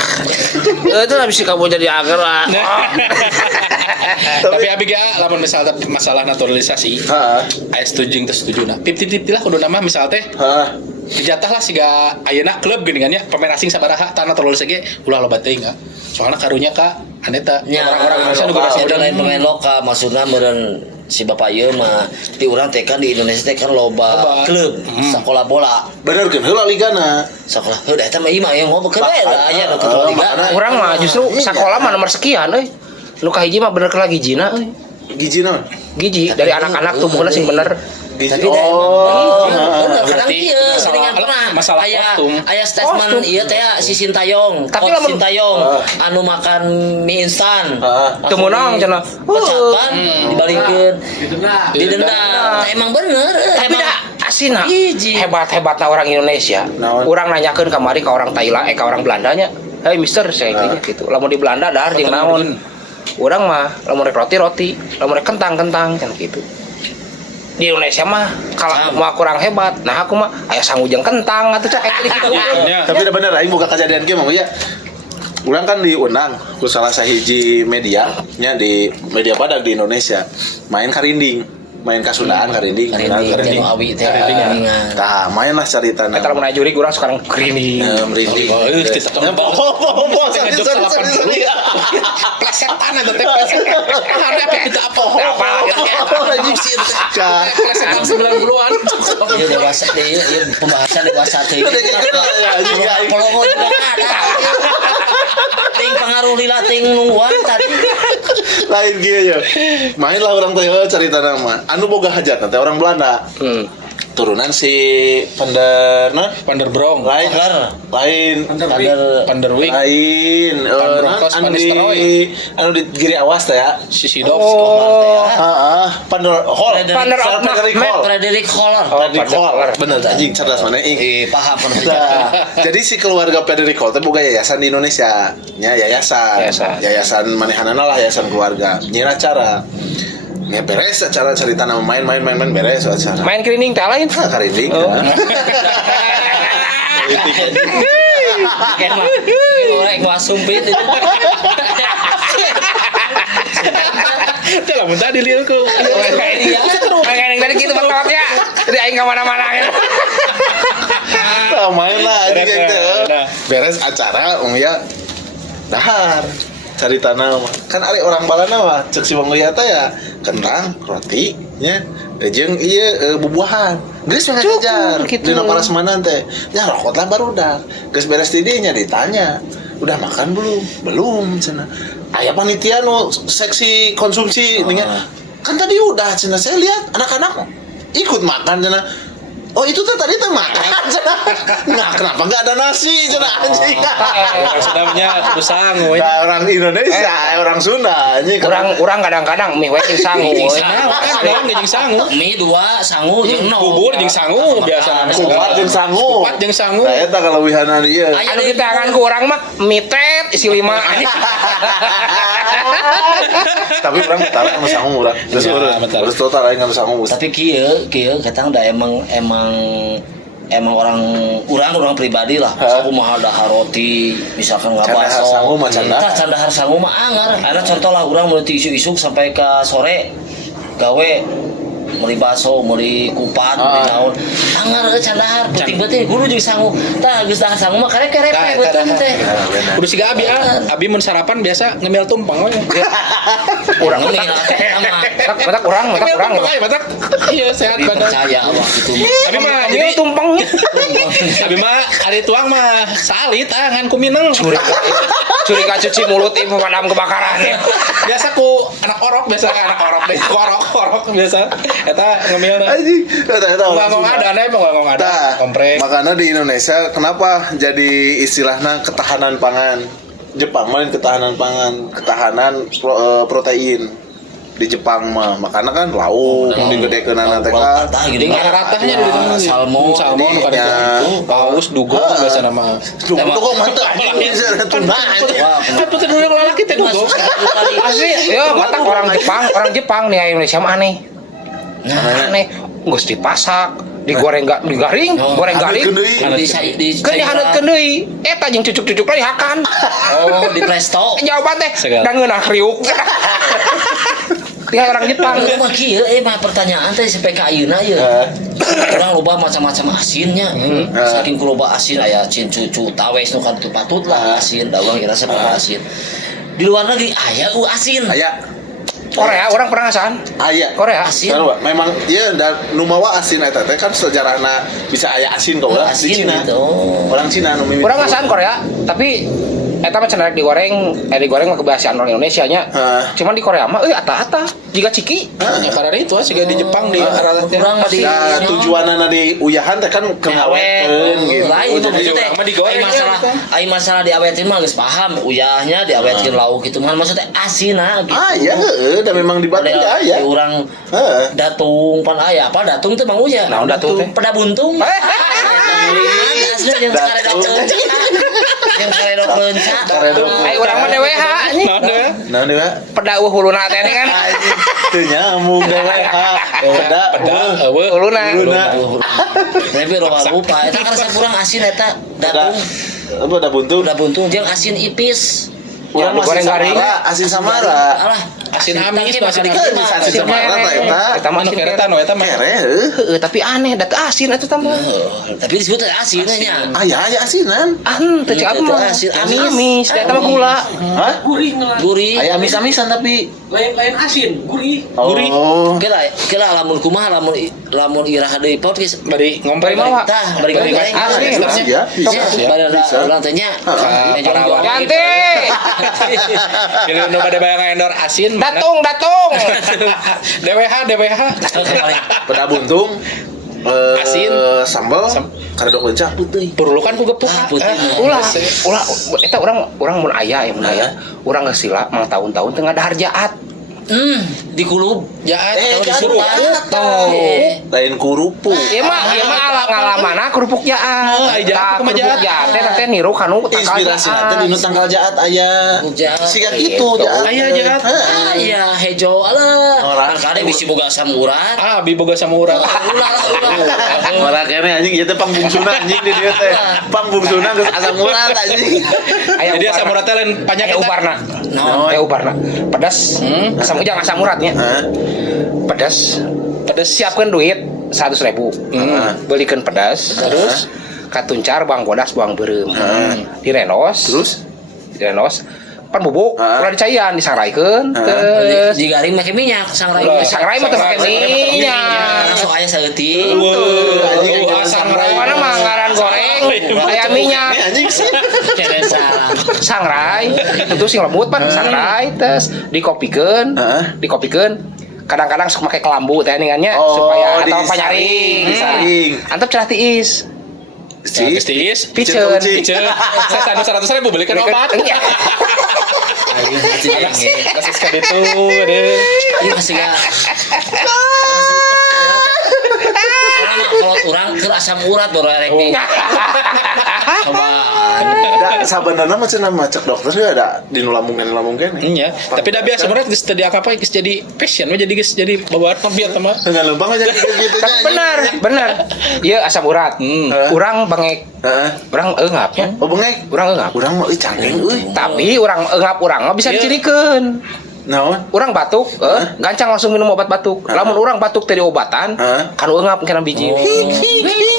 Itu habis kamu jadi agar lah. Tapi abiga lamun misal masalah naturalisasi, heeh aya setuju teu setuju nah. Tip lah kudu nama misal teh heeh dijatah lah siga ayeuna klub geuningan nya pemain asing sabaraha tan naturalisasi ge ulah loba teuing ah. Soalna karunya ka Aneta nya orang-orang Indonesia juga ada ada lain pemain lokal maksudna meureun si bapak ieu mah di urang teh kan di Indonesia teh kan loba klub sekolah bola Bener kan heula ligana. sekolah heuh eta mah ieu mah yang ngobrol keur we aya nu ketua liga Urang mah justru sakola mah nomor sekian euy. Nu kahiji mah bener keur gijina euy. Giji naon? Giji dari anak-anak tuh bukan sing bener. Giji. tapi kadang Berarti kieu masalah- seringan pernah masalah kostum. aya statement ieu teh si Sintayong Tapi Coach lamun- Sintayong anu makan mie instan Teu meunang cenah. Pecapan dibalikeun didenda emang bener Tapi dah asina Hiji. hebat-hebatna orang Indonesia. Naon? Urang nanyakeun kamari ka orang Thailand ka orang Belandanya. Hei mister saya kayaknya gitu. Lamun di Belanda dahar jeung naon. Urang mah lamun rek roti, lamun rek kentang kan gitu. Di Indonesia mah kalau mah kurang hebat. Nah aku mah aya sangu jeung kentang atuh cak gitu. Tapi udah bener aing buka kejadian kieu mah ya. Urang kan diundang ku salah sahiji media nya di media badag di Indonesia. Main karinding. Main kasundaan karinding. Karinding teh awi teh karindingan. Tah, main lah caritana. Eta lamun aya jurig urang sekarang krimi. Merinding. kita kembang. Plesetan eta teh plesetan. Ada apa kita apa? Apa Plesetan 90-an. Ieu dewasa teh ieu pembahasan dewasa teh. Pelongo juga ada. Ting pengaruh lila ting nungguan tadi. Lain kieu ya. Main lah orang teh carita nama. Anu boga hajat teh orang Belanda. Turunan si Panderbrong. lain Panderwijk. lain Broncos, anu Van di Nistelrooy. anu di giri awas teh ya. Sisidov. Heeh, Frederick Holler. Bener anjing cerdas mana Paham kan. Nah, jadi si keluarga Frederick Hall teh boga yayasan di Indonesia. Nya yayasan manehanana lah yayasan keluarga. Nyira acara. Ya beres acara cerita nama main beres acara. Main kerining teh lain. Karinding. Kan mah orang wasumpit itu. Teh lamun tadi lieu ku. Main tadi gitu betotnya. Jadi aing ka mana-mana gitu. Main lah anjing gitu. Nah. Beres acara ya dahar cerita nama kan ari orang balana mah cek si Bang Liya teh ya kentang roti nya jeung ieu bubuahan geus mah ngajar gitu. dina parasmanan teh nya rokot lah barudak geus beres di dinya ditanya udah makan belum cenah aya panitia nu seksi konsumsi dengan kan tadi udah cenah saya lihat anak-anak ikut makan cenah. Oh itu teh tadi teh makan. Nah kenapa nggak ada nasi cenah anjing? Sedapnya kudu sangu. Nah, orang Indonesia, orang Sunda anjing. Urang kadang-kadang mie we jeung sangu. Kan jeung sangu. Mie 2 sangu jeung 0. Bubur jeung sangu biasa. Kupat jeung sangu. Kupat jeung sangu. Nah eta kaleuwihanna dieu. Anu kita akan ku urang mah mie tet isi 5. Tapi orang betara sama sangu urang. Terus total aing sama sangu. Tapi kieu katang da emang orang pribadi lah. Kumaha dahar roti misalkan Candahar ngabaso. sangu mah candahar. Tah candahar sangu mah angar. Ada contoh lah urang mulai isu-isu sampai ke sore gawe meuli baso, meuli kupat, meuli naon. Angar candahar penting guru jeung sangu. Tah geus dahar sangu mah karep-karep beuteung teh. Kudu siga Abi Abi mun sarapan biasa ngemil tumpang we. Urang mah sama. Matak urang. Batak. Iya sehat badan. Percaya awak itu mah. Abi mah Jadi jadi tumpeng. Abi mah ari tuang mah salit ngan kumineng. Curiga cuci mulut ibu padam kebakaran. Biasa ku anak orok deh. Orok biasa. Eta ngemilna. Anjing. Eta Ngomong ada Tah, kompreng. makanya di Indonesia kenapa jadi istilahnya ketahanan pangan? Jepang main ketahanan pangan, ketahanan protein di Jepang mah. Makanya kan lauk digedekeun teh kan. Gini Ratahnya di salmon kada itu. Paus dugong biasa nama. Dugong mantap. Tuna. Kan putih dulu lalaki teh dugong. Asli, yo matak orang Jepang nih Indonesia mah aneh. Aneh, geus dipasak, digoreng digaring, goreng garing. Kan Dihanutkeun deui. Eta jeung cucuk-cucuk lagi hakan. Oh, di presto. Jawaban teh Segala. da ngeunah kriuk. Tinggal orang Jepang. Lu mah kieu mah pertanyaan teh sampai ka ayeuna ye. Urang loba macam-macam asinnya. Saking ku loba asin aya cin cucu tawes nu kan patut lah asin, da urang rasa asin. Di luar negeri aya asin. Aya. Korea orang pernah ngasan. Aya. Korea Asin. Sarua. Memang ieu dan nu mawa asin eta teh kan sejarahna bisa aya asin kau lah di Asin Cina. gitu. Orang Cina nu mimiti. Orang ngasan Korea, tapi eta mah cenah digoreng mah kebiasaan orang Indonesia nya. Heeh. Cuman di Korea mah ata-ata jika ciki. Ya karena itu sih di Jepang di aralatnya. Kurang di Nah, tujuanna di uyahan teh kan ngawetkeun gitu. Lain Jadi maksudnya orang mah digoreng masalah masalah diawetin mah geus paham uyahnya diawetkeun lauk gitu kan maksudnya asinna gitu. aya heueuh da memang di Batu Ada ya aya. di urang Heeh. datung pan aya apa datung teh mang uyah. Naon datung teh? Peda buntung. Asli yang karedok leunca. Yang karedok leunca. Ai urang mah DWH nih. Nah, deh. Naon deui, Pak? Peda huluna teh kan. Anjing, teu nyambung dewe. Peda. Eueuh. Huluna. Huluna. Tapi rupa eta karena kurang asin eta datung. Apa da buntu? Udah buntung jeung asin ipis. Urang Yang goreng garing. asin samara. Alah, Asin amis, tangke asin makanan Kan kita. asin samara tah eta. Eta mah Anu asin kereta no eta mah. Kere heueuh. Heeh, tapi aneh dat asin eta tambah. Tapi disebut asin nya. Aya asinan. Teu cek apa mah. Asin, Amis, eta mah gula. Hah? Gurih. Aya amis-amisan tapi. lain asin, gurih. Oh. Kira lamun kumaha lamun irah deui podcast Bari ngompol Bari mawa. tah bari goreng. Asli. Ya, Ya, pada Bisa. orang tanya. Parawang. Ganti. Jadi nu pada bayang endor asin. Datung. DWH. Peda buntung. Asin. Sambal. Karedok leunca. Putih. Perlukan ku gepuk. Putih. Ulah eta urang mun aya ya mun aya. Urang geus sila mang tahun-tahun teu ngada harjaat. Di kulub. Jaat Atau atau disuruh. Lain kurupu. Ieu mah ala ngalamana kerupuk jaat. Ai jaat, kumaha Kerupuk jaat? jaat teh niru kanu tangkal Inspirasi jaat. nanti di tanggal jaat aya. Jaat. Siga gitu jaat. Aya jaat. Ah iya hejo alah. Orang. Kan kade bisi boga asam urat. Ah, biboga sama urang. Ulah. Malah kene anjing ieu teh pangbungsuna anjing di dieu teh. Pangbungsuna geus asam urat anjing. Aya Jadi asam ubarna. urat teh lain Aya penyakit. ubarna. Naon? Aya ubarna. Pedas. Asam uratnya. Hah? Pedas. Pedes Siapkeun duit 100.000. Belikeun pedas. Terus? Katuncar bang bodas bang beureum. Direnos. Terus? Direnos. Pan bubuk, Heeh. ulah dicaian, disangaraikeun. Di garing make minyak sangrai. Sangrai mah teu make minyak. Langsung aya saeutik. Anjing sangrai. Mana mah ngaran goreng, aya minyak. Anjing sih. Ceresan. Sangrai, itu sing lembut pan sangrai tes dikopikeun, Heeh. dikopikeun. Kadang-kadang sok make kelambu teh ningannya Oh, supaya atau disaring, panyaring. disaring. Antep cenah tiis. Tis. Piceun. Piceun. Saya 100.000 belikan obat. Iya. Kasus ka ditu deh. Iya masih gak. Kalau orang ke asam urat baru erek nih. Coba. Da sabenerna mah cenah macak dokter ya ada di nu lamun kene. Iya, tapi dah biasa sebenarnya geus teu diapa geus jadi passion we jadi geus jadi babat biar mah. Dengan lempang aja gitu Tapi bener. Iya asam urat. Urang bangek, Heeh. urang eungapnya. Oh bengek. Urang eungap. Urang mah canggih euy. Tapi urang eungap urang mah bisa Iya. dicirikeun. Naon? Urang batuk, gancang langsung minum obat batuk. Lamun urang batuk tadi obatan, kan eungap kena biji.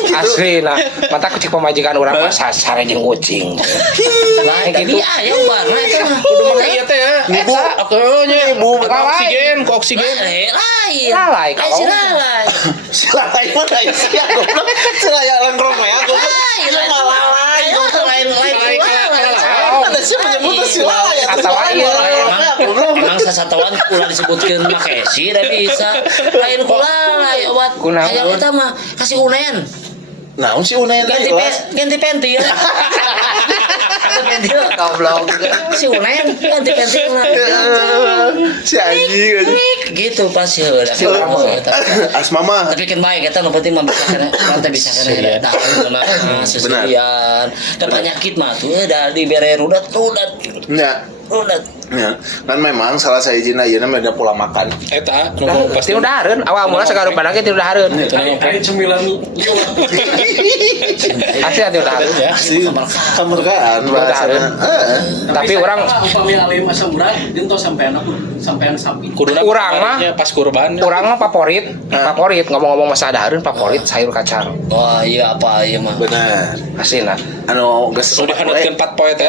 Asli nah, mata kucing pemajikan urang mah sasare jeung kucing. Nah, ini aya warna itu mah. Kudu make ieu teh ya. Ibu. Akhirnya Ibu. oksigen, ku oksigen. Lain. Lalai, Ai kalau. si lalai. Silai mah lain sih goblok. Silai alang romea goblok. Lain. Ada sih menyebutnya silai ya. Atau Emang sasatuan ulah disebutkeun make si da bisa. Lain ku lalai obat. Kunaon? Hayang eta mah kasih unen. Naon sih unen teh? Ganti pentil. Ganti pentil. goblok. Si unen ganti pentil. Si anjing anjing. Gitu pas ya udah. Asma mah. Tapi kan baik kita nu penting mah bisa kana nanti bisa kana tahu sama sesirian. Dan penyakit mah tuh da dibere rudat. Ya, kan memang salah saya izin ayeuna mah ada pola makan. Eta nu Pasti udah hareun, awal mula sagarup badange teh udah hareun. Ayo 9 Asli ati udah hareun. Pasti kemerdekaan bahasana. Heeh. Tapi orang upami alim asam urat jeung tos sampean sapi. kuduna Urang mah. pas kurban. urang mah favorit ngomong-ngomong masalah hareun favorit sayur kacang. Wah, iya apa iya mah. Benar. Asli nah. Anu geus Sudah dihanutkeun 4 poe teh.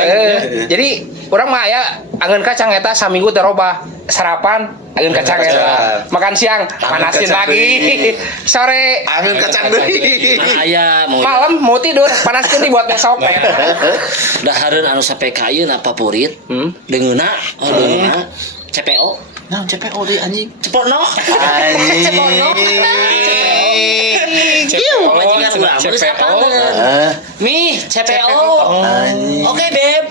Jadi Urang mah aya angeun kacang eta saminggu teh robah. Sarapan angeun kacang eta. Makan siang panasin lagi. Sore Angin kacang deui. Nah aya mau malam mau tidur panaskeun dibuat besok. dahareun anu sampai ka ayeuna favorit. Deungeuna, deungeuna CPO. Nah, CPO deui anjing. Cepotno. Anjing. CPO majikan urang geus apaleun. Mi, CPO. Oke, Beb.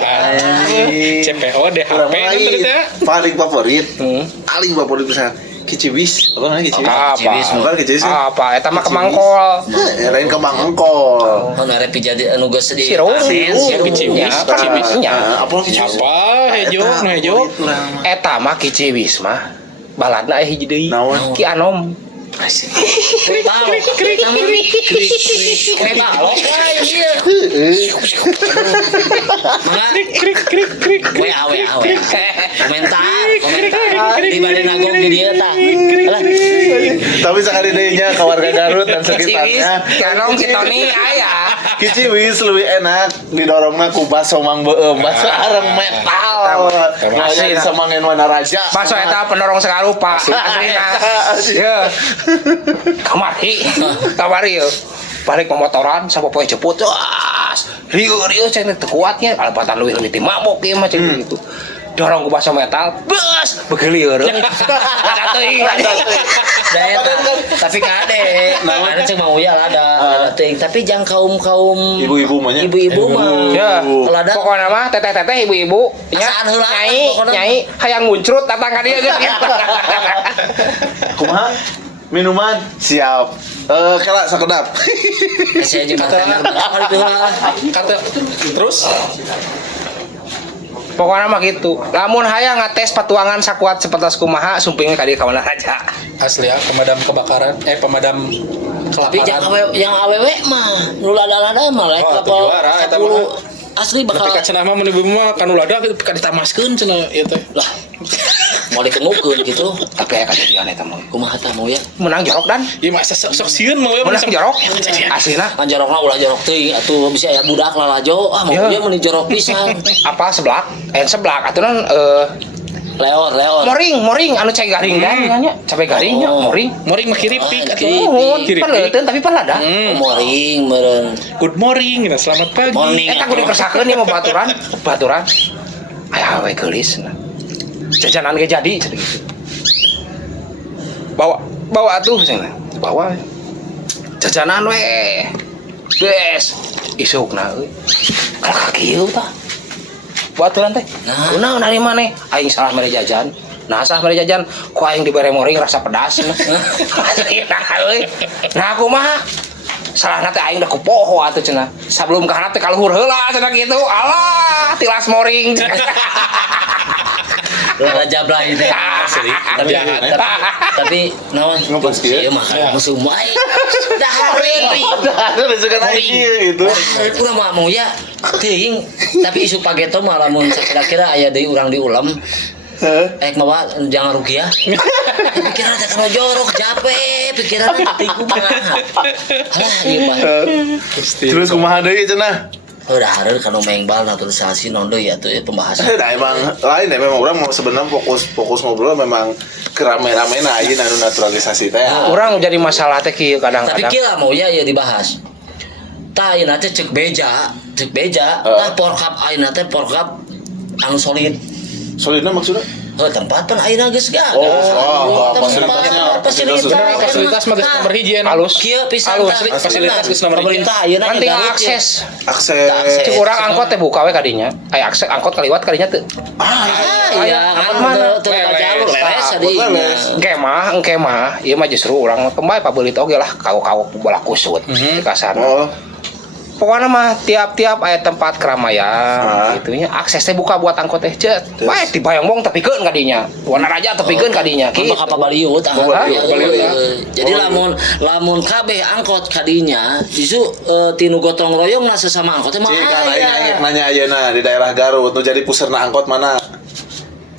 CPO DHP Urang mah kan tadi teh. paling favorit. Paling favorit pisan. Kiciwis. Apa namanya kiciwis? Apa? Bukan kiciwis. Apa eta mah kemangkol. Lain kemang engkol. Oh, arep jadi anu geus di Sirup. Kiciwis. Apa lagi kiciwis? Apa hejo, nu hejo. Eta mah kiciwis mah baladna aya hiji deui. Naon? Ki Anom. balok. Kayak balok lah ieu. Mangga Krik. WA. Komentar di bade nagong di dieu tah. Alah. Tapi sekali deui nya ka warga Garut dan sekitarnya. Ki Anom si Tony aya. Kiciwis lebih enak didorongna ku baso mang beueum, baso areng metal. Masih semangen mana raja. Bakso eta pendorong sekarupa. Aslinya. Ye. Kamari yeuh. Balik pemotoran sapopoe ceput. Rieu cenah teu kuatnya alpatan leuwih ti mabok ieu mah cenah gitu. Dorong ku baso metal, bus, begelieur. Ada teuing. Tapi kade, ada cek mau ya ada teuing. Tapi jang kaum Ibu-ibu mah nya. ibu-ibu mah. Ya, Lada. pokoknya mah teteh-teteh ibu-ibu Asaan heula, pokona. nyai hayang muncrut datang ka dieu geus. Kumaha? Minuman siap. Kala sakedap. Saya jeung bartender mari heula. Kata terus Pokoknya mah gitu. Lamun hayang ngates patuangan sakuat sepertas kumaha sumpingnya ka dieu ka mana raja. asli ya pemadam kebakaran pemadam Tapi kelaparan. yang awewe mah nu lada-lada mah laek Oh, kapal juara, eta 10 mah. asli bakal Tapi cenah mah mun ibu mah kanu lada ka ditamaskeun cenah ieu teh. lah mau dikemukeun gitu. Tapi aya kejadian eta mah. Kumaha tah mau ya? Menang jorok dan Ieu mah sok sieun mah we menang jorok. Aslina Kan jorokna ulah jorok teuing atuh bisa aya budak lalajo mau Ya. dia meni jorok pisan. apa seblak? Seblak aturan Leor. moring anu cai garing dan nya cabe garing nya Oh. moring. Moring mah kiripik Oh, atuh. kiripik. Kiripik. Paleuteun tapi palada. Moring meureun. Good morning, nah, selamat pagi. Morning. Eta kudu dikersakeun ieu mah baturan. Aya we geulis nah. Jajanan ge jadi cenah gitu. Bawa atuh cenah. Bawa. Jajanan we. Des. Isukna euy. Ka kieu tah. Baturan teh. Nah. Kunaon ari maneh? Aing salah mere jajan. Nah, salah mere jajan ku aing dibere moring rasa pedas. Nah, kumaha? Salah nate aing da ku poho atuh cenah. Sabelum ka teh kaluhur heula cenah gitu. Alah, tilas moring. Raja Blay teh. Asli. Jahat. Tapi naon Ngepas kieu? ieu mah musuh wae. Dahari. Ada rezekan aing gitu. Urang mah mau ya teuing tapi isu pageto mah lamun kira-kira aya deui urang diulam mawa jangan rugi ya. Pikiran teh kana jorok jape, pikiran teh ku mah. Alah ieu mah. Terus kumaha deui cenah? Udah hareur kana mengbal naturalisasi non deui atuh pembahasan. Nah emang lain ya memang orang mau sebenarnya fokus ngobrol memang kerame-rame nah ayeuna anu naturalisasi teh. Urang jadi masalah teh kieu Tapi kadang-kadang. kira mau ya dibahas. Tah ayeuna teh cek beja, tah porkap ayeuna teh porkap anu solid. Solidna maksudnya? Tempat pan ayeuna geus gagal. Fasilitas mah geus nomor hiji anu. Halus. Kieu pisan Halus. tah. Fasilitas geus nomor hiji. Pemerintah ayeuna Kan tinggal Garut ya. akses. Akses. Cek urang angkot teh buka we kadinya. Aya akses angkot kaliwat kadinya teu. Iya, angkot kan mana? teu jalur leles tadi. Engke mah, ieu mah justru urang kembali pabeulit oge lah kau-kau bola kusut di kasar. Oh, Pokoknya mah tiap-tiap aya tempat keramaian gitu nya aksesnya buka buat angkot teh cet. Bae di Bayongbong tepikeun kadinya. Warna Raja tepikeun kadinya. Kan bakal pabaliut jadi lamun kabeh angkot kadinya justru tinu gotong royong na sesama angkot mah cik kan aya. aing nanya ayeuna di daerah Garut nu jadi puserna angkot mana?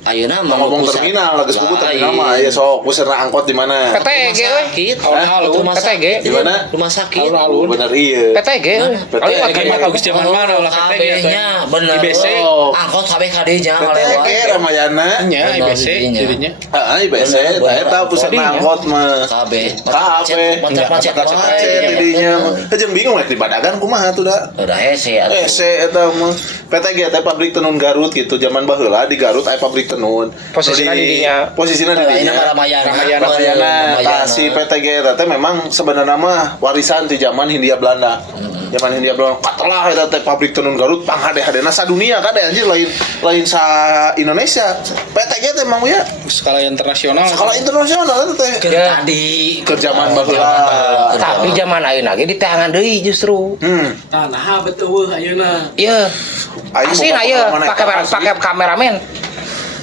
ayeuna ngomong terminal lagi buku terminal mah ya sok pusarna angkot di mana PTG euy. sakit. Alun-alun. PTG. Di mana? Rumah sakit. Alun-alun. bener iya PTG euy. PTG mah bagus zaman mana ulah PTG KB-nya bener. IBC. Angkot KBKD-nya PTG Ramayana nya Bener, IBC jadinya. jadinya. heeh IBC tah eta pusarna angkot mah KB. macet tidinya mah jeung bingung rek di Badagan kumaha tuh da Udah hese atuh. eta mah PTG teh pabrik tenun Garut gitu zaman baheula di Garut aya pabrik tenun Posisina di dinya. posisina di Ini dinya mah Ramayana. Ramayana tah si PTG eta teh memang sebenarnya mah warisan ti zaman Hindia Belanda zaman Hindia Belanda katalah eta teh pabrik tenun Garut panghade-hadena sadunia kade anjir lain sa Indonesia PTG teh emang ya Skala internasional. skala internasional eta teh Keur tadi ke zaman baheula Tapi zaman ayeuna ge diteangan deui justru. Tanah betul ayeuna. Iya. Aing Asina boga ieu pengalaman pakai eta asli. pakai kameramen.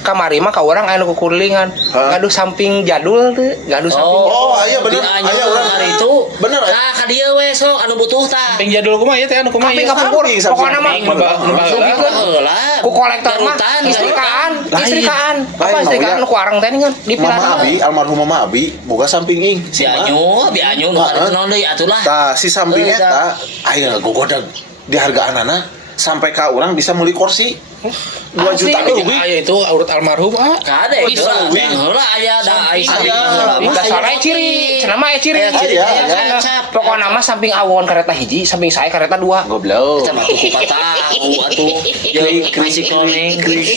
Kamari mah ka urang aya nu kukulingan. Hah? Gaduh samping jadul teh, gaduh samping. Oh, aya bener. Aya Aya urang hari itu. bener. Nah, ka dieu we sok anu butuh tah. Ping jadul kumaha ya teh anu kumaha Samping ya. kapungkur. Samping, Pokona mah samping. Ngebah Heula. ku kolektor mah Garutan, istrikaan, Lain. istrikaan. Apa Lain, istrikaan maunya. nu ku arang teh ningan di Mama pilar. Abi, almarhum Mama Abi, boga samping ing. Si Anyu, Abi Anyu nu Heeh. hari non deui atuh lah. Tah, si samping Euy, eta aya gogodag di hargaanana sampai ka urang bisa meuli kursi. 2 juta Asli. leuwih. Aya itu urut almarhum Kade bisa. Heula aya da aya heula. Dasarnya ciri, cenah mah aya ciri. Aya ciri, aya, aya. Pokona mah samping awon kareta hiji, samping saya kareta dua. Goblok. Kita mah tuku patahu atuh. Jeung masih kloning. Krik.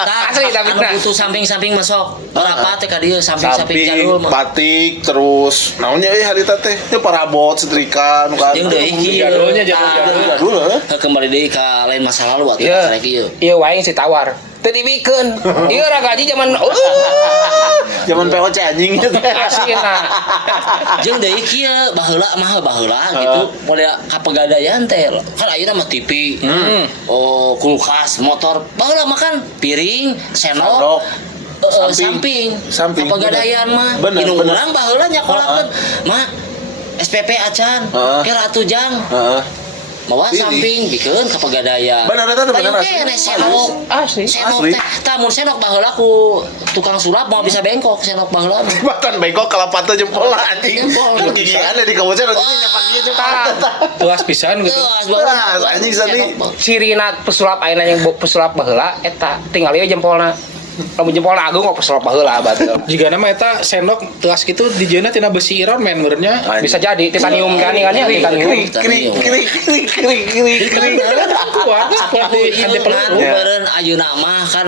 Tah, Asli, tapi anu nah. butuh samping-samping masuk. Berapa teh ka dieu samping-samping Samping, jalur mah. batik, terus naonnya harita teh? Teu parabot, setrika, nu kan. Jeung deui kieu. Jadulnya, jadul. Jadul, heuh. Kembali deui ka lain masa lalu atuh Iya. karek ieu. Iya wae si tawar. Teu dibikeun. Ieu ra gaji zaman Zaman POC anjing gitu. asina. Jeung deui kieu baheula gitu mulai ka pegadaian teh kan ayeuna mah TV. Oh, kulkas, motor. Baheula mah kan piring, Sendok, sendok, samping. samping. Pegadaian mah. Bener, Inu bener. urang baheula nyakolakeun. Mah SPP acan. Heeh. Kira atuh jang. Heeh. Mawa Ini. samping bikeun ka pegadaian. Bener, eta teh bener, Bayu asli. kene senok. Asli. Senok Asli. teh. Tah mun senok baheula ku tukang sulap mau bisa bengkok senok baheula mah. Bahkan bengkok kalapata jempol anjing. Jempol. Kan gigi ada di kawasan nanti nyapak gitu Tuas pisan gitu. Geus Wah, anjing sani. Cirina pesulap ayeuna yang pesulap baheula eta tinggal ieu jempolna. Lamun jempolna agung kok pesulap baheula batur. Jika nama eta sendok teas gitu dijieuna tina besi Iron Man benernya. Bisa jadi titanium kan ya titanium. Krik. Kuat di peluru. Beureun ayeuna mah kan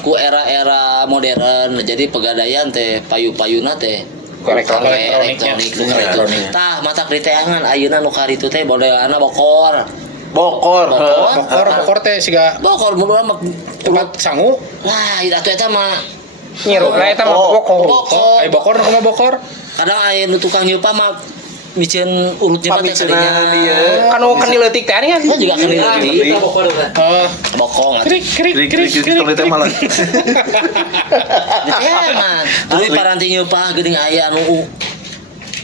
ku era-era modern jadi pegadaian teh payu-payuna teh Elektronik. elektronik. Tah mata kriteangan ayeuna nu karitu teh bodeana bokor. Bokor. Bokor teh siga Bokor mobil mah tempat sangu. lah atuh eta mah Nyirup lah eta mah pokok. bokor. Ai bokor nu kumaha bokor? Kadang aya nu tukang nyeupa mah micen urutnya mah teh Pamiceuna kadinya. dia. Kan kan dileutik teh kan. Kan juga kan dileutik. Iya. Bokong atuh. Krik. Kalau itu malah. Ditayangan. Tapi paranti nyeupa geuning aya anu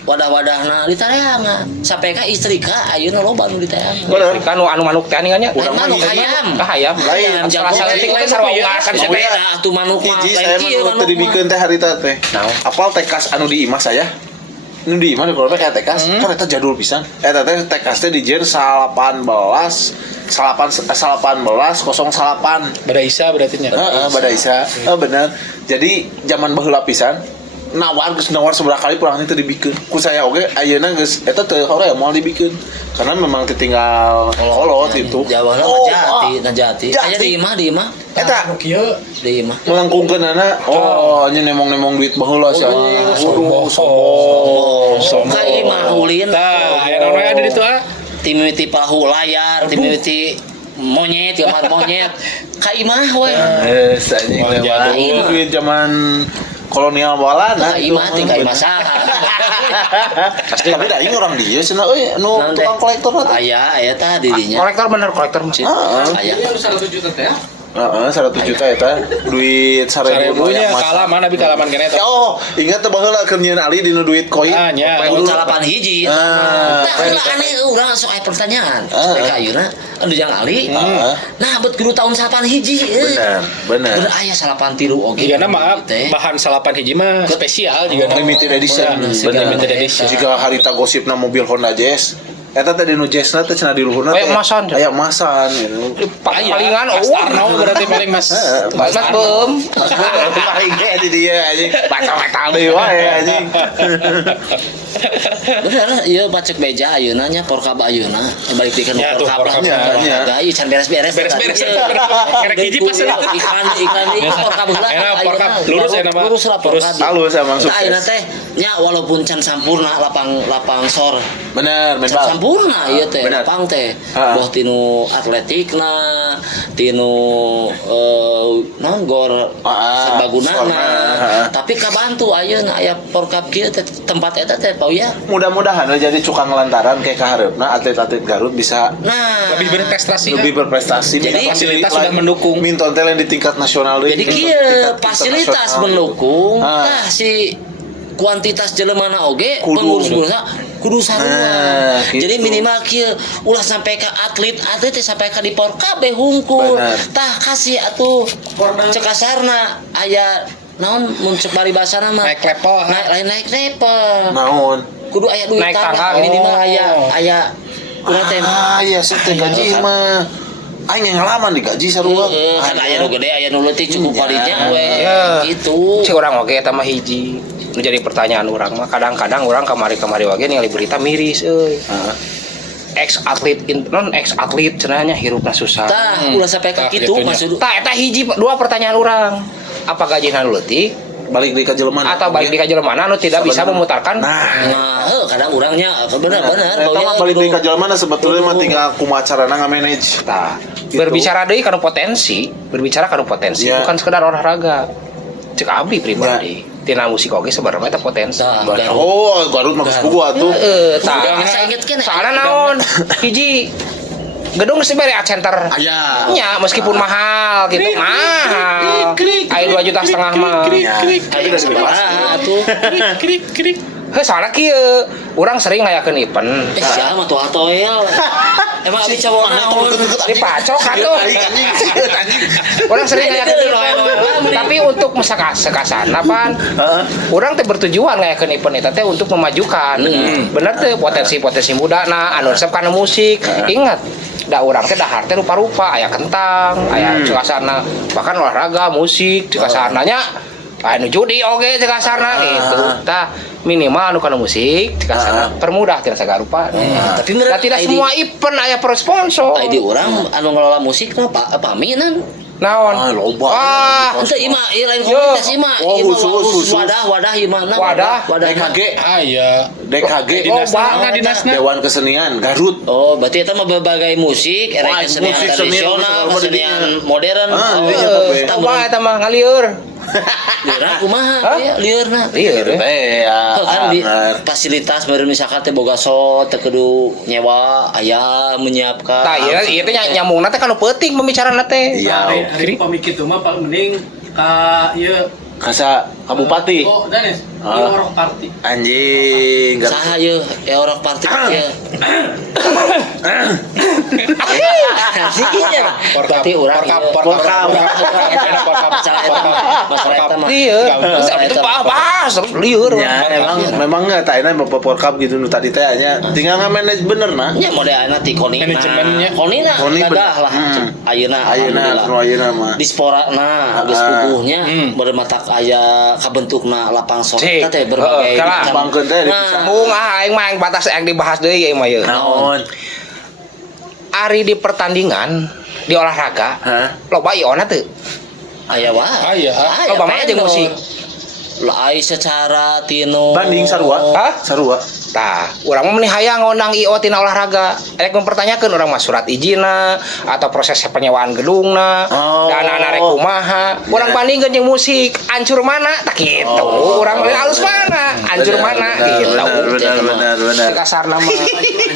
wadah-wadahna ditayangan. Sampai ka istri ka ayeuna loba nu ditayangan. Bener. Kan anu manuk teh kan nya. Lain manuk hayam. Hayam. Lain. Jago Salah letik letik sarua unggasan Beda teh. atuh manuk mah Hiji lain saya kieu mah manuk teu dibikeun teh harita teh. Apal tekas anu di imah saya? Nu di imah di kolomnya kayak tekas, kan eta jadul pisan. Eta teh tekas teh dijieun 18 08. Bada Isa berarti nya. Heeh, Bada Isa. Bener. Jadi zaman baheula pisan nawar seberapa kali pulang itu dibikeun. Ku saya oge ayeuna geus eta teu hoream moal dibikeun. Karena memang ditinggal kolot itu. Jawa lah Najati. Aya di imah. Eta Kieu Di imah. melengkungkeunana anjing nemong-nemong duit baheula si anjing. Sombong. Ka imah ulin. Tah, aya naon ada di tu ah. Timiti pahu layar, timiti monyet, gambar monyet. Ka imah we. Anjing Wah, memang jadul. duit zaman kolonial balana. Ka imah teh ka imah saha. Tapi da ini orang dia cenah euy anu tukang kolektor teh. Aya tah di dinya. Kolektor bener kolektor mah. Aya. ini 100 juta teh. Heeh, 100 juta eta duit 1000 Sarebunya kalaman abi kalaman kene eta. Oh, ingat teh baheula keur nyieun Ali dina duit koin. Ah, nya. Kudu 8 hiji. Ah, Tah aneh urang sok aya pertanyaan. Sampai ka ayeuna anu Jang Ali. Nah, bet kudu tahun 8 hiji. Bener. Bener aya 8 tilu oge. Jigana maaf bahan salapan hiji mah spesial juga Limited edition. Limited edition. Jika harita gosipna mobil Honda Jazz, eta teh di nu Jazz-na teh cenah di luhurna Aya emasan. Aya emasan gitu. Palingan Mas Arnaud berarti paling Mas. Mas Bem. Paling ge di dia anjing. Batal deui wae anjing. Bener, ieu bacek beja ayeuna nya porkab ayeuna. Balik dikeun Ya, tuh, porkab porkab. lah. Ya, ya. Ieu can beres-beres. Beres-beres. Karek hiji pas iklan porkab heula. Enak, porkab. Lurus ya, nama? Lurus lah porkab. Halus emang Tah ayeuna sukses. teh nya walaupun can sampurna lapang sor. Bener, Can memang. sampurna ieu teh Bener. lapang teh. Ha. Boh tinu atletikna, tinu naon gor serbagunana. sorna. Tapi kabantu ayeuna aya porkab kieu teh tempat eta teh pau ya. Mudah-mudahan we jadi cukang lantaran kayak kahareupna atlet-atlet Garut bisa Nah, Lebih berprestasi. lebih berprestasi. Jadi, fasilitas sudah mendukung. Minton teh lain di tingkat nasional deui. jadi Di kieu tingkat fasilitas internasional. mendukung. Ah. Nah, si kuantitas jelemana oge Kudu. pengurus-pengurusna kudu sarua. Nah, gitu. Jadi minimal kieu ulah sampai ka atlet teh sampai ka di porkab be hungkul. Benar. Tah kasih atuh cekasarna aya naon mun cek paribasana mah Naik level. naik level. Naon? Kudu aya duit Naik tangga tangga. minimal Oh. aya urang teh. Iya, teh gaji kan. mah. Aing ngalaman digaji sarua. Kan aya nu gede aya nu leutik cukup validnya we. Ya. Gitu. Cik orang oge eta mah hiji. Nu jadi pertanyaan urang mah kadang-kadang urang kamari-kamari oge ningali berita miris euy. Ex atlet non ex atlet cenahnya hirupna susah. Tah ulah sampai ka Tah, kitu gitunya. maksud Tah eta hiji dua pertanyaan urang. Apa gajina nu leutik Balik di kajelman. atau balik di kajelmana anu tidak bisa memutarkan? Nah, nah, karena orangnya benar-benar eta mah balik di kajelman sebetulnya mah tinggal kumaha carana ngamanage. Tah, Gitu. berbicara deui kana potensi, berbicara kana potensi Ya. bukan sekedar olahraga. Cek abdi pribadi. Tina musik oge sebenarnya eta potensi. Tah, Oh, Garut mah geus boga atuh. Tah. Asa inget kan Soalnya naon? Hiji gedung geus dibere art center. aya Ya, meskipun mahal gitu. Mahal. Aya 2,5 juta mah. Tapi udah segede ah atuh Heh, soalnya kieu, urang sering ngayakeun event. sia mah tuh atoel emang abi cowok naon Dipacok atuh. Orang sering ngayakeun event. Tapi untuk sekasana pan, orang teh bertujuan ngayakeun event eta teh untuk memajukan. Bener teh potensi-potensi muda na anu resep kana musik. Ingat, da urang teh dahar teh rupa-rupa, aya kentang, aya sekasana bahkan olahraga, musik, sekasananya anu judi oge sekasana gitu. Tah minimal anu kana musik, sekasana permudah tidak sagarupa. tapi Dan tidak semua event aya pro sponsor. di orang anu ngelola musik mah paminan Naon? loba. ente ima ieu lain Yo. komunitas ima Oh, ima khusus. wadah ieu mah Wadah. DKG, Aya. DKG, Dinasna. Dewan Kesenian Garut. Oh, berarti itu mah berbagai musik, era Wah, kesenian musik, tradisional, seni, kesenian seni. modern. Iya, tapi. Coba eta mah ngalieur. Liurna kumaha? Hah? Iya, liurna. Lieur. Ya, Oh, kan di bener. fasilitas meureun misalkan teh boga sot teh kudu nyewa aya menyiapkan. Tah ieu teh nyambungna teh kanu peuting pembicarana teh. Iya. Hari pamikir itu mah paling mending ka ieu Kasa Kabupati. Oh, Danes. Ah. Ieu orang party. Anjing, Garut. Saha ieu? Eurok party ieu. Iya. Berarti urang Porkab. masalah eta mah. Iya. Itu bahas terus lieur. Ya, memang nggak tak enak bapak porkab gitu nu tadi teh nya tinggal nge-manage bener nah. Nya modelna ti konina. Manajemennya. Konina Koni gagah lah. Ayeuna Ayeuna mah. di sporana geus puguhnya bermatak aya kabentukna lapang sok Cik. teh berbagai Kalah. macam. Bangkeun teh Nah, Sambung aing mah aing batas aing dibahas deui ieu mah ieu. Naon? Ari di pertandingan di olahraga, Hah? loba iona teu. aya wae. Aya. Loba mah jeung musik. Lai secara tino Banding sarua. Hah? Sarua. Tah, urang mah meni hayang ngondang IO tina olahraga. Rek mempertanyakeun urang mah surat izina atau proses penyewaan gedungna, Oh. dana rek kumaha. Urang bandingkeun jeung musik, hancur mana tak kitu. Urang mah halus mana, hancur mana gitu. Benar. Kasarna mah.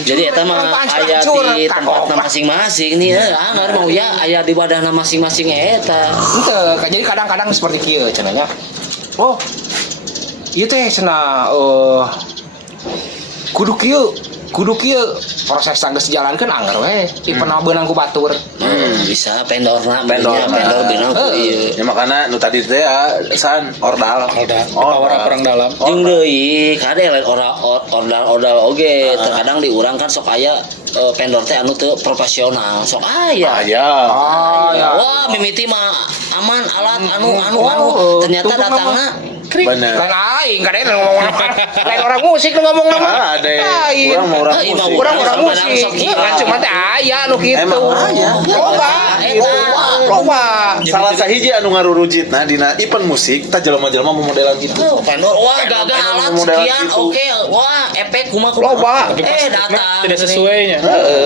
Jadi eta mah aya di tempatna masing-masing nih, anggar mau ya aya di wadahna masing-masing eta. Henteu, jadi kadang-kadang seperti kieu cenah nya. Oh. Ieu teh cenah kudu kieu proses geus dijalankeun anggar we di pernah beunang ku batur. Bisa pendorna Pendor benang ku ieu. Ya makana nu tadi teh ya san ordal. Orang perang dalam. Jeung deui kade lain ordal oge terkadang diurang kan sok aya pendor teh anu teu profesional sok aya. Ya. Ya. Wah mimiti mah aman alat anu ternyata datangna Bener. Lain aing kadang ngomong apa? Lain orang musik nu ngomong nama. Ada. Lain. Urang mau orang Iya, musik. Orang musik. Kan cuma teh aya nu kitu. Emang aya. Loba. Loba. Salah sahiji anu ngarurujitna dina event musik tah jelema-jelema memodelan gitu. pendor wah gagal alat sekian oke wah efek kumaha Loba. datang Tidak sesuainya.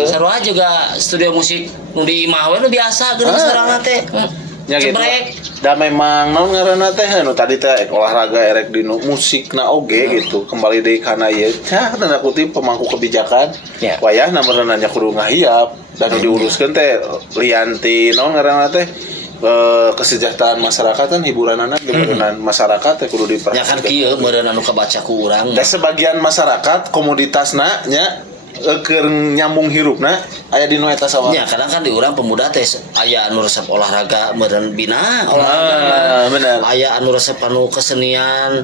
seru aja juga studio musik nu di imah we nu biasa geuning sarana teh Ya gitu. Da memang naon ngaranna teh anu tadi teh olahraga erek dinu musikna oge gitu. Kembali deui kana ieu. Tanda kutip pemangku kebijakan. Ya. Wayahna merenanya kudu ngahiap dan diuruskeun teh lianti naon ngaranna teh kesejahteraan masyarakat kan hiburanana geumeureunana masyarakat teh kudu ya kan diperhatikan. kieu meureun anu kabaca ku urang Da sebagian masyarakat komoditasna nya keur nyambung hirupna aya di nu eta sawah. ya kadang kan di urang pemuda teh aya anu resep olahraga meureun bina olahraga bener. aya anu resep anu kesenian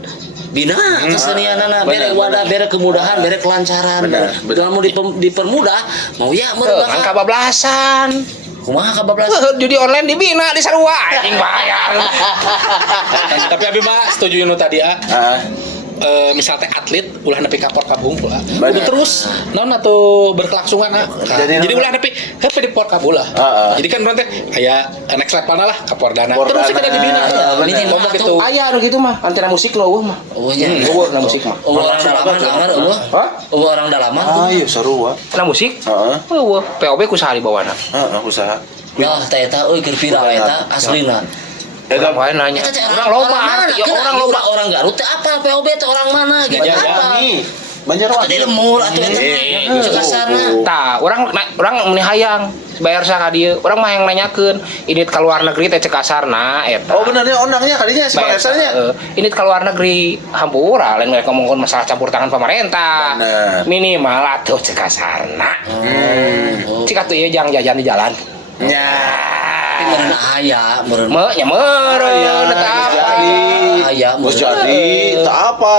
bina kesenianana bere wadah bere kemudahan bere kelancaran Benar. dalam dipermudah mau ya meureun Kan kabablasan. kumaha kabablas Judi online dibina di sarua anjing bayar. Tapi abi mah setuju nu tadi Heeh. misal teh atlet ulah nepi ka port kabung pula. Bener. Kudu terus naon atuh berkelangsungan Jadi Jadi ulah nepi heup di port kabula. Heeh. Jadi kan berarti aya next level lah ka pordana. Pordana. Terus kita dibina. Bener. Minimal Ngomong gitu. Aya anu kitu mah antara musik nu eueuh mah. oh nya Eueuh na musik mah. orang dalaman anggar Hah? orang dalaman Ayo sarua. Na musik? Heeh. Eueuh. POB ku sahari bawana. Heeh, usaha. nah teh eta euy keur viral eta aslina Eta Orang wae nanya. eta teh Orang loba mana arti orang orang loba. orang Garut teh apa POB teh orang mana gitu apa Banjarwangi. Atuh Banjarwangi. di lemur atuh eta cek kasarna Tah, orang meni hayang bayar saka dieu. Urang mah yang nanyakeun, init ka luar negeri teh cek kasarna eta. Oh benernya ondangnya kadinya si Bayar Pangesannya. init ka luar negeri hampura lain mereka ngomongkeun masalah campur tangan pemerintah. Bener. Minimal atuh cek kasarna. oh Cik atuh ieu jang jajan di jalan. Nya. meureun aya meureun Nya meureun eta apa? aya Bos meureun jadi tak apa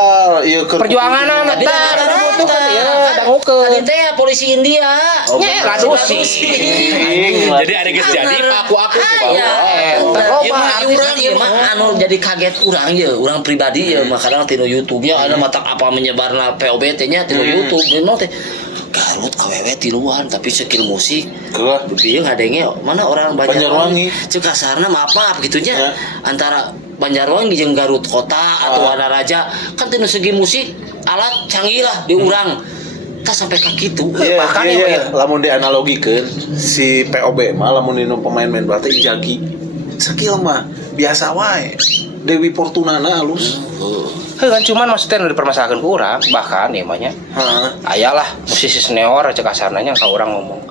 ieu keur Perjuangan Tadi eta ada dibutuhkeun ieu tadi dangukeun. teh polisi India Nya radusi. Jadi ada geus jadi aku aya Eta Ieu loba mah urang ieu mah anu jadi kaget urang ieu urang pribadi ieu mah kadang tinu YouTube-nya ada matak apa menyebarna POB teh nya tinu YouTube memang teh Garut awewe tiluan tapi skill musik Kelah. Ieu ngadenge mana orang Banjarwangi. Cek kasarna maaf gitunya Ya. antara Banjarwangi jeung Garut kota atau Wanaraja kan tinu segi musik alat canggih lah di urang tak sampai ka kitu Iya, Makanya, iya, iya. Pak. Lamun dianalogikeun si POB mah lamun dinu pemain-main bola teh jagi. Skill mah biasa wae. Dewi Fortunana halus. Heuh kan cuman maksudnya nu dipermasalahkeun ku urang bahkan ieu mah nya. Heeh. Ayalah musisi senior cek kasarna nya ka urang ngomong.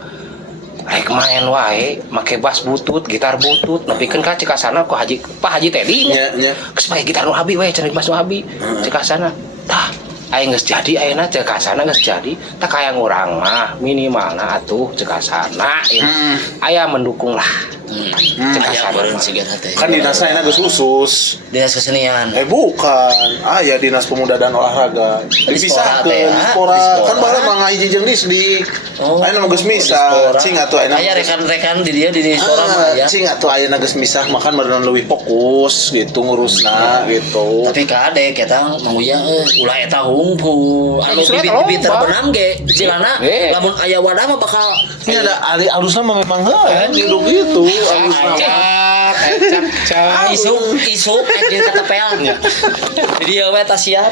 Rek main wae, make bass butut, gitar butut, nepikeun ka cek kasarna ku Pak Haji Teddy nya. Nya, nya. Geus bae gitar nu abi we, cenah bass nu abi. Cek kasarna. Tah, aya geus jadi ayeuna cek kasarna geus jadi. Tak kaya urang mah minimalna atuh cek kasarna. Aya mendukung lah. Cek aya kasarna. meureun mah. sigana teh Kan dinasna enak geus khusus. dinas kesenian Bukan. Ya dinas pemuda dan olahraga. Dispora Dipisahkeun, teh, dispora. Dispora. Kan baheula mah ngahiji jeung disdik. Oh, Ayeuna mah geus misah. Cing atuh ayeuna. aya rekan-rekan di dia di Dispora mah ya Cing atuh ayeuna geus misah makan meureun leuwih fokus gitu ngurusna gitu. tapi kade kita mau ya ulah eta hungkul anu Justru eta bibit-bibit loba. terbenam ge cilana Ge. lamun aya wadah mah bakal Ini ada ali alusna mah memang heuh hidup gitu alusna mah. Cak. isuk isuk di ketepel jadi we tas siap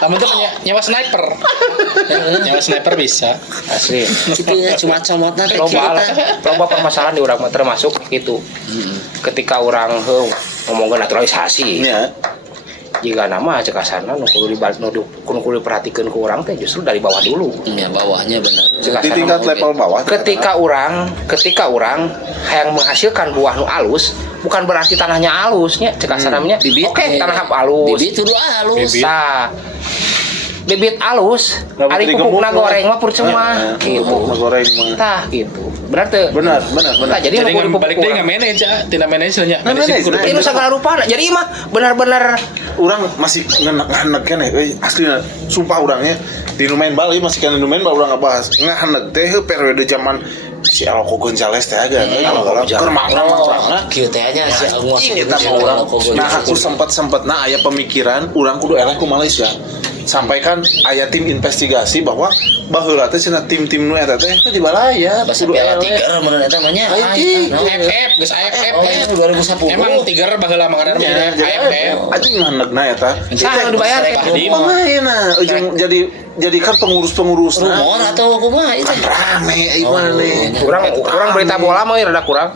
Lamun teh nyawa sniper. Nyawa sniper bisa. Asli. Itu ya cuma comotna teh Loba permasalahan di urang mah termasuk gitu. Ketika orang ngomongin naturalisasi. Nya. Jika nama cek asana nu kudu diperhatikeun ku urang teh justru dari bawah dulu. Ya bawahnya benar. Cek Di asana tingkat mah level bawah. ketika orang yang menghasilkan buah nu alus bukan berarti tanahnya alusnya cek asananya oke tanah alus Bibit kudu alus. nah bibit alus Nggak ari putih pupukna gemuk, goreng mah percuma gitu Pupuk goreng mah. tah gitu berarti Benar. nah, jadi Jadi nu nggak balik deh nggak manage ya, tidak manage nya. Nggak manage, nah. ini segala rupa jadi mah benar-benar Orang masih ngenek kan asli sumpah orangnya di main Bali masih kan di main Bali orang ngebahas ngenek teh periode zaman si Aloko Gonzales teh agak kalau orang kermang Kieu teh nya si Agus. kita mau orang nah aku sempat nah aya pemikiran orang kudu eleh ku Malaysia sampaikan aya tim investigasi bahwa baheula teh cenah tim-tim nu eta teh di balaya Bahasa kudu Piala eleh. Tiger menurut eta mah nya. AFF, geus AFF. 2010. Emang Tiger baheula mangana Ya, AFF. anjing ngeunegna eta sah dibayar pemainna ujung jadi kan pengurus-pengurus Rumor atau kumaha itu? rame nih orang berita bola mah rada kurang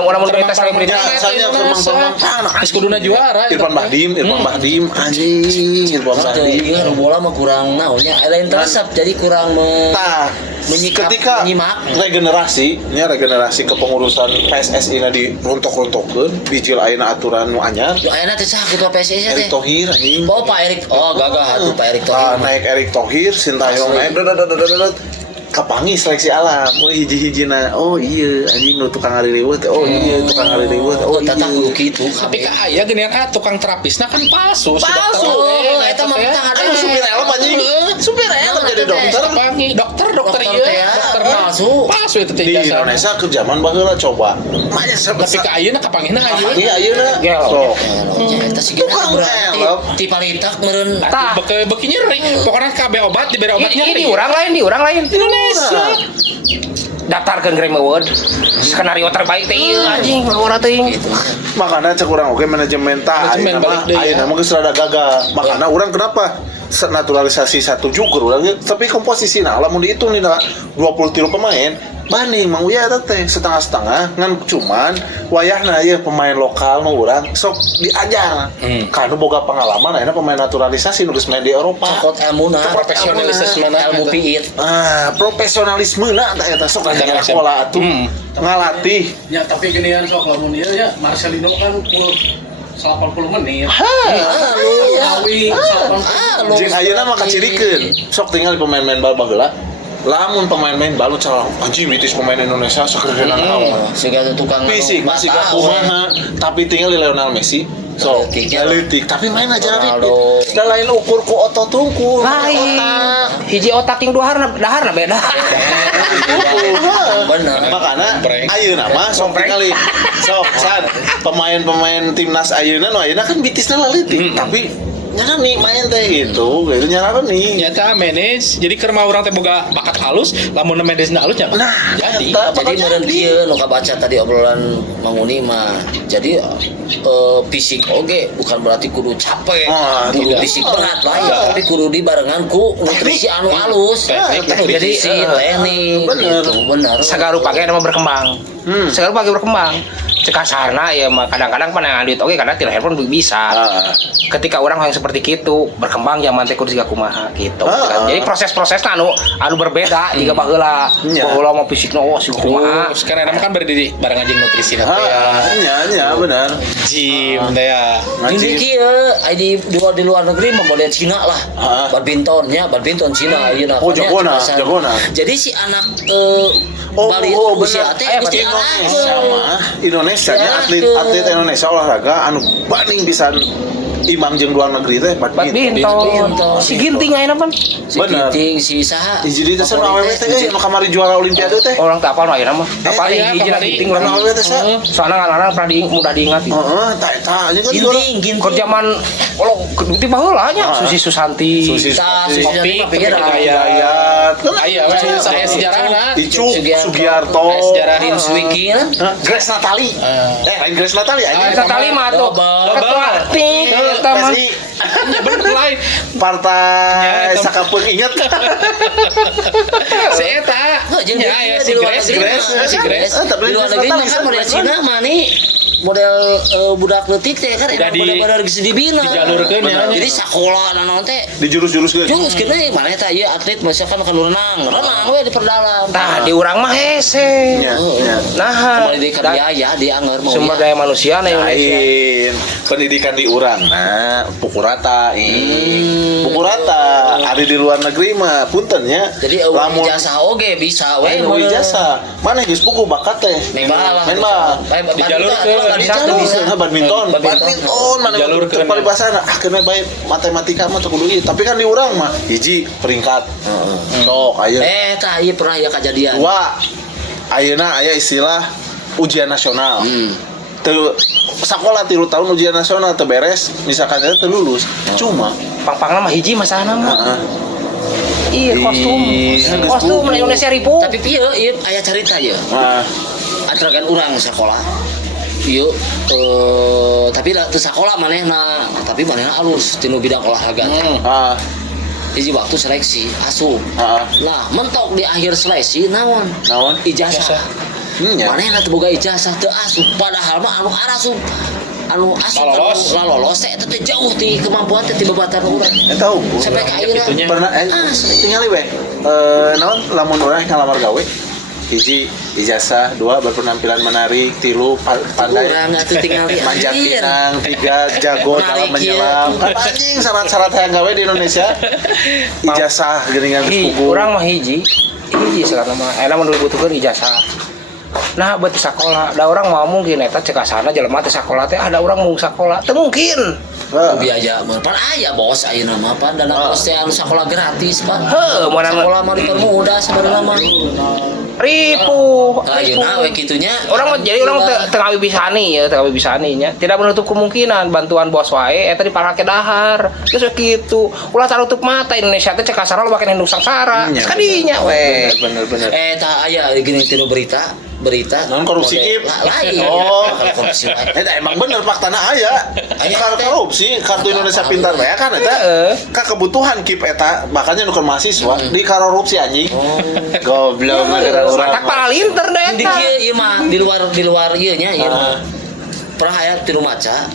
orang mau berita selebriti asalnya kemang-kemang Geus kuduna juara. Irfan Bahdim anjing Irfan Bahdim Iya, bola mah kurang naonnya lain teresap jadi kurang Tah, menyikap ketika menyimak. regenerasi kepengurusan PSSI na diruntuk-runtukeun bicil ayeuna aturan nu anyar Yo ayeuna teh cah ketua PSSI teh. Erick Thohir anjing Oh Pak Erik, oh gagah atuh Pak Erik Thohir. naik Erick Thohir Sintayong naik kapangi seleksi alam hiji-hijina oh iya anjing nu tukang ngaririweuh teh oh iya tukang ngaririweuh Oh, oh tata iya kudu kitu. Tapi ka aya geuningan tukang terapisna kan palsu. Oh, eta mah tah ada supir helm anjing supir helm jadi dokter Pangi, dokter Dokter ieu. teh, Dokter palsu. Palsu itu teh di jasa. Indonesia ke zaman baheula coba Tapi ka ayeuna kapangihna ayeuna. iya ayeuna Gelo. so Eta sih geuna Tukang berarti helm. ti palitak meureun Tah, beki nyeri. Pokoknya kabeh obat diberi obat nyeri. ini orang lain Indonesia. daftarkeun Grammy Award skenario terbaik teh ieu anjing lawan teuing makanya cek orang oke manajemen tak Manajemen balik deui, ayeuna ya. mah geus rada gagal makanya orang kenapa naturalisasi satu jukur urang tapi komposisi nah lamun dihitung nih 23 pemain banding mang uya eta teh setengah-setengah ngan cuman wayahna ieu pemain lokal nu urang sok diajar kanu boga pengalaman ayeuna pemain naturalisasi nu geus main di Eropa cokot ilmuna Profesionalisme ilmu piit. profesionalisme na eta sok Ada aya sekolah atuh ngalatih Ya tapi ginian sok lamun ieu ya Marcelino kan full 80 menit. Awi 80. jeung ayeuna mah kacirikeun sok tinggal di pemain-pemain bal bageula lamun pemain-pemain balu calon anjing mitis pemain Indonesia sakereuna naon Siga tukang fisik masih gak kumaha tapi tinggal di Lionel Messi so elitik tapi main aja Ronaldo. da lain ukur ku otot tungkul lain hiji otak yang daharna beda Bener. makanya ayeuna mah sok tinggali sok san pemain-pemain timnas ayeuna nu ayeuna kan bitisna leutik tapi nyana nih main teh gitu nyana nih Nyata manage, jadi keur mah urang teh boga bakat halus, lamun manage na halus nya. nah jadi eta Jadi meureun kieu nu kabaca tadi obrolan Mang Uni mah. Jadi fisik oge bukan berarti kudu capek, kudu tidak. fisik berat lah ya, tapi kudu dibarengan ku nutrisi anu alus. Jadi teknik bener. gitu, bener. segala rupa ge nama berkembang segala rupa ge berkembang cek kasarna ya mah kadang-kadang panangan duit oge karena tidak handphone bisa ketika orang yang seperti itu berkembang zaman teh kudu siga kumaha gitu jadi proses-prosesna anu berbeda jika baheula baheula mah fisikna oh siga kumaha sekarang emang kan berdiri bareng anjing nutrisi na teh. nya benar Gym teh ya. Jadi kieu di luar negeri mah model Cina lah. Badminton Cina ayeuna. Oh, jagona. Jadi si anak Bali usia teh geus Indonesia nya atlet Indonesia olahraga anu paling bisa imang jeung luar negeri teh badminton si ginting ayeuna pan bener. Ginting si saha. Jadi teh sana awewe teh anu kamari juara olimpiade teh orang tak apal ayeuna mah apal iya, hiji na kamari. ginting anu urang awewe teh sa soalnya anak-anak pernah mudah diingat heeh eta nya kan juara Ginting. keur zaman kalau di baheula nya Susi Susanti Tah Susi Kopi, Santi pikir Ayat Aya saya sejarahna. Icuk Sugiarto Sejarah Rins Wiki kan. Grace Natali lain Grace Natali aja Kita tali mah tuh Double. ketua tik eta mah Ya bener lain. partai Ya, sakapeung inget. Si eta. Jeung Ya, ya, si Grace, si Grace. Di luar negeri mah kan model Cina mah nih model budak leutik teh kan Udah emang bener-bener geus dibina. dijalurkeun ya. Jadi sakola naon teh Di jurus-jurus geus. jurus kieu mana eta ieu atlet misalkan kan renang we diperdalam. Tah di urang mah hese. Nya, nya. Nah, Kembali di biaya di anger mau sumber daya manusia na Indonesia. Lain pendidikan di urang nah pukul rata pukul rata ada di luar negeri mah punten nya jadi lamun ijazah oge bisa we nu ijazah mana geus pugu bakat teh main bal Dijalurkeun. bisa badminton mana Dijalurkeun. paribasana kena bae matematika mah teu kudu ieu tapi kan di urang mah hiji peringkat sok ayeuna tah ieu pernah ya kejadian dua ayeuna aya istilah ujian nasional teu sakola 3 tahun ujian nasional teu beres misalkan eta teu lulus cuma Pang-pangna mah hiji masalahna mah. heeh Iya kostum. Iya, Kostum na Indonesia ribu. tapi pieu ieu aya carita ieu nah antarakan urang sakola ieu tapi teu sakola manehna tapi manehna alus tinu bidang olahraga hiji waktu seleksi asup nah mentok di akhir seleksi naon ijazah nya manehna teu boga ijazah teu asup padahal mah anu asup Lolos. lolos eta teh jauh ti kemampuan teh ti babatan urang eta unggul sampai ka ayeuna Itunya. pernah tinggali we naon lamun urang ngalamar gawe hiji ijazah 2 berpenampilan menarik 3 pandai urang atuh tingali manjat anjir. pinang 3 jago Menarik, dalam menyelam iya. kan anjing syarat-syarat hayang gawe di Indonesia ijazah geuningan Hiji, pugu urang mah hiji sekarang mah enak mun dibutuhkeun ijazah. Nah, buat sekolah, da urang mau mungkin eta cek asana jelema teh sakola teh ada urang mau sakola. Teu mungkin. biaya mah pan aya bos ayeuna mah pan dana kos teh anu sakola gratis pan Heuh, moana sakola mah dipermudah sebenarnya mah ribu. ayeuna we kitunya Orang jadi orang tengah bisani ya, tengah bisani nya. Tidak menutup kemungkinan bantuan bos wae eta dipalake dahar. Geus kitu. Ulah tarutup mata Indonesia teh cek asana lo bakeun induk sangsara. Nya. Kadinya we. bener tah aya gini tinu berita Non korupsi, Kip. lain Oh. korupsi lain eta emang bener faktana aya Aya, teh. korupsi kartu Indonesia Pintar we kan eta ka kebutuhan kip eta makanya nu mahasiswa di korupsi anjing goblok gara urang Tak para linter deh di eta. kieu ieu mah di luar ieu nya ieu mah pernah aya tilu maca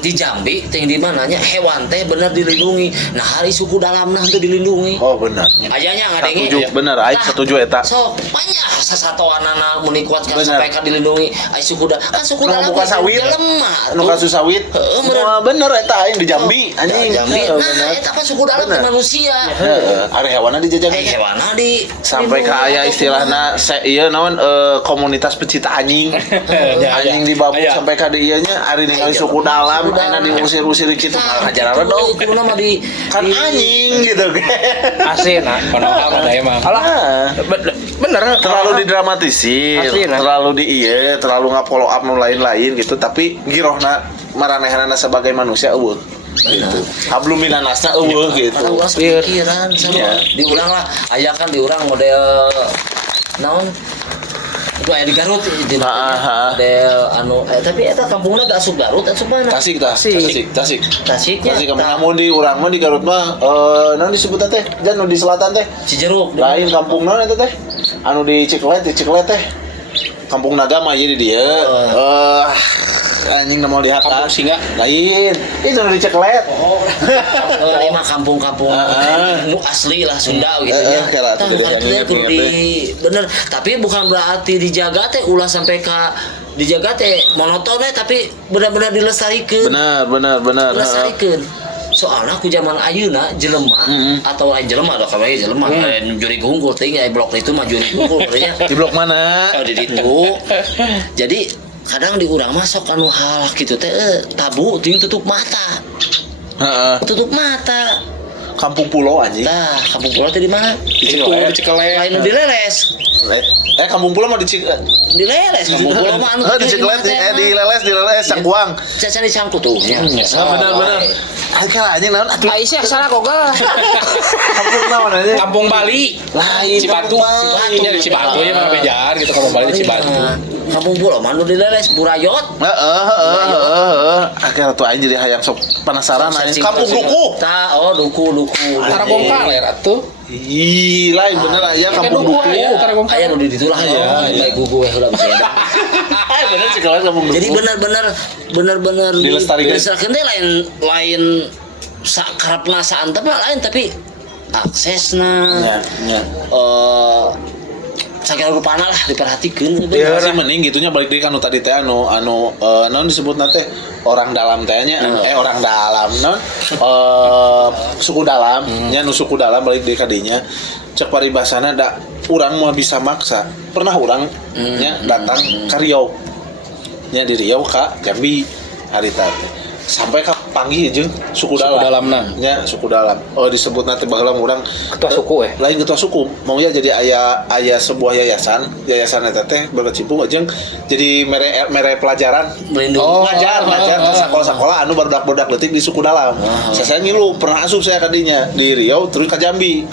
di Jambi teh di mananya hewan teh bener dilindungi nah hari suku dalamna teu dilindungi oh bener ayanya ngadenge setuju bener aing setuju eta sok banyak sasatoanana mun dikuatkan Bener. sampai ka dilindungi ai suku kan suku nu dalam buka sawit lemah nu kasus sawit Heeh, bener. bener eta aing di Jambi anjing Jambi Heeh, nah bener. eta kan suku dalam Bener. teh manusia Heeh, are hewanna dijajah hewanna di sampai ke aya istilahna ieu naon komunitas pecinta anjing anjing dibabu Aya. sampai ka dieu nya ari ningali suku dalam ayeuna diusir-usir kitu ajaran dong itu nama di kan anjing gitu Asina. Panoham ada emang. Alah, bener terlalu didramatisir Aslina. terlalu terlalu nggak follow up nu lain-lain gitu tapi girohna maranehanana sebagai manusia eueuh gitu hablum minanasna eueuh gitu Karena ulah pikiran sama Iya. diulang lah aya kan diurang model naon itu aya di Garut di model anu tapi eta kampungna gak asup Garut asup mana Tasik Tasiknya kamu namun di urang mah di Garut mah naon disebutna teh dan nu di selatan teh Cijeruk lain kampung naon eta teh anu di Ciklet teh Kampung Naga mah jadi dia anjing mau lihat Kampung Singa. lain itu nu di Ciklet ini mah kampung-kampung nu asli lah Sunda gitu nya. kayak Tah, atuh deh, artinya yang kudu bener tapi bukan berarti dijaga teh ulah sampai ka dijaga teh monoton we tapi benar-benar dilestarikan benar dilestarikan soalnya ku zaman ayeuna jelema atau lain jelema da kawe jelema lain juri gungkul teh aya blok itu mah juri gungkul katanya di blok mana di ditu jadi kadang di urang masuk anu hal gitu teh tabu ting tutup mata Kampung Pulau anjing nah kampung pulau teh di mana Di Cikelet. lain di leles Kampung Pulau mah di di leles kampung pulau mah anu di Ciklet di leles Cangkuang caca di cangku tuh nya benar Kala anjing naon atuh Aisyah salah kok gal. kampung naon anjing Kampung Bali. lain Cibatu. Kampung Bali. Nya di Cibatu ya mah bejaan gitu Kampung Bali di Cibatu. Kampung Pulau Manu dileles Burayot. Akhirnya tuh aing jadi hayang sok penasaran aing. Kampung Duku. Duku. Tarabongkar ya atuh. Ih, lain bener aya Kampung Duku. Aya nu di ditulah ya. Baik gugu heula bisa. Bener sih kalau Kampung Duku. Jadi benar-benar Dilestarikan teh lain sakarapna saantep mah lain tapi aksesna. Ya. Saking rupana lah diperhatikeun. Ya sih mending gitunya balik deui kan tadi teh anu naon disebutna teh orang dalam teh nya orang dalam naon suku dalam nya nu suku dalam balik deui ka dinya cek paribasana da urang mah bisa maksa pernah urang nya datang ka Riau nya di Riau ka Jambi harita sampai ka panggih jeung suku dalamna nya suku dalam disebut nanti baheula urang ketua suku lain ketua suku mau ya jadi aya sebuah yayasan eta teh berkecimpung jeung jadi mere pelajaran ngajar ke sekolah-sekolah anu barudak-barudak leutik di suku dalam saya ngilu pernah asup saya ka dinya di Riau terus ka Jambi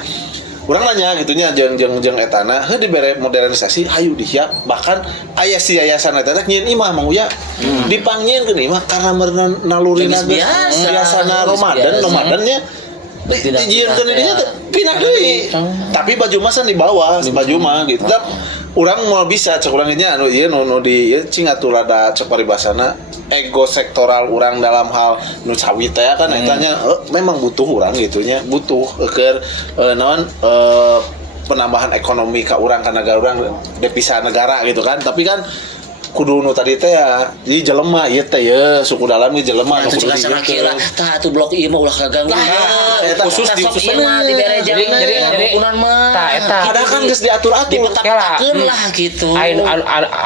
urang nanya gitunya jeung etana heuh dibere modernisasi hayu dihya bahkan aya si yayasan eta teh nyieun imah Mang Uya dipanggieun imah karena meurna nalurina biasana nomadennya dijieunkeun dinya teh pindah deui tapi baju mah san di bawah baju mah gitu urang moal bisa cek urang nya anu ieu nu di cing atuh rada cek paribasana ego sektoral urang dalam hal nu cawit teh kan etanya memang butuh urang gitunya butuh keur naon penambahan ekonomi ka urang ka negara urang devisa negara gitu kan tapi kan kudu nu tadi teh ya di jelema ieu teh ya suku dalam ge jelema anu kudu dikira tah atuh blok ieu mah ulah kaganggu eta khusus di dibere jadi ukuran mah tah eta padahal kan geus diatur-atur dipetak-petakeun lah gitu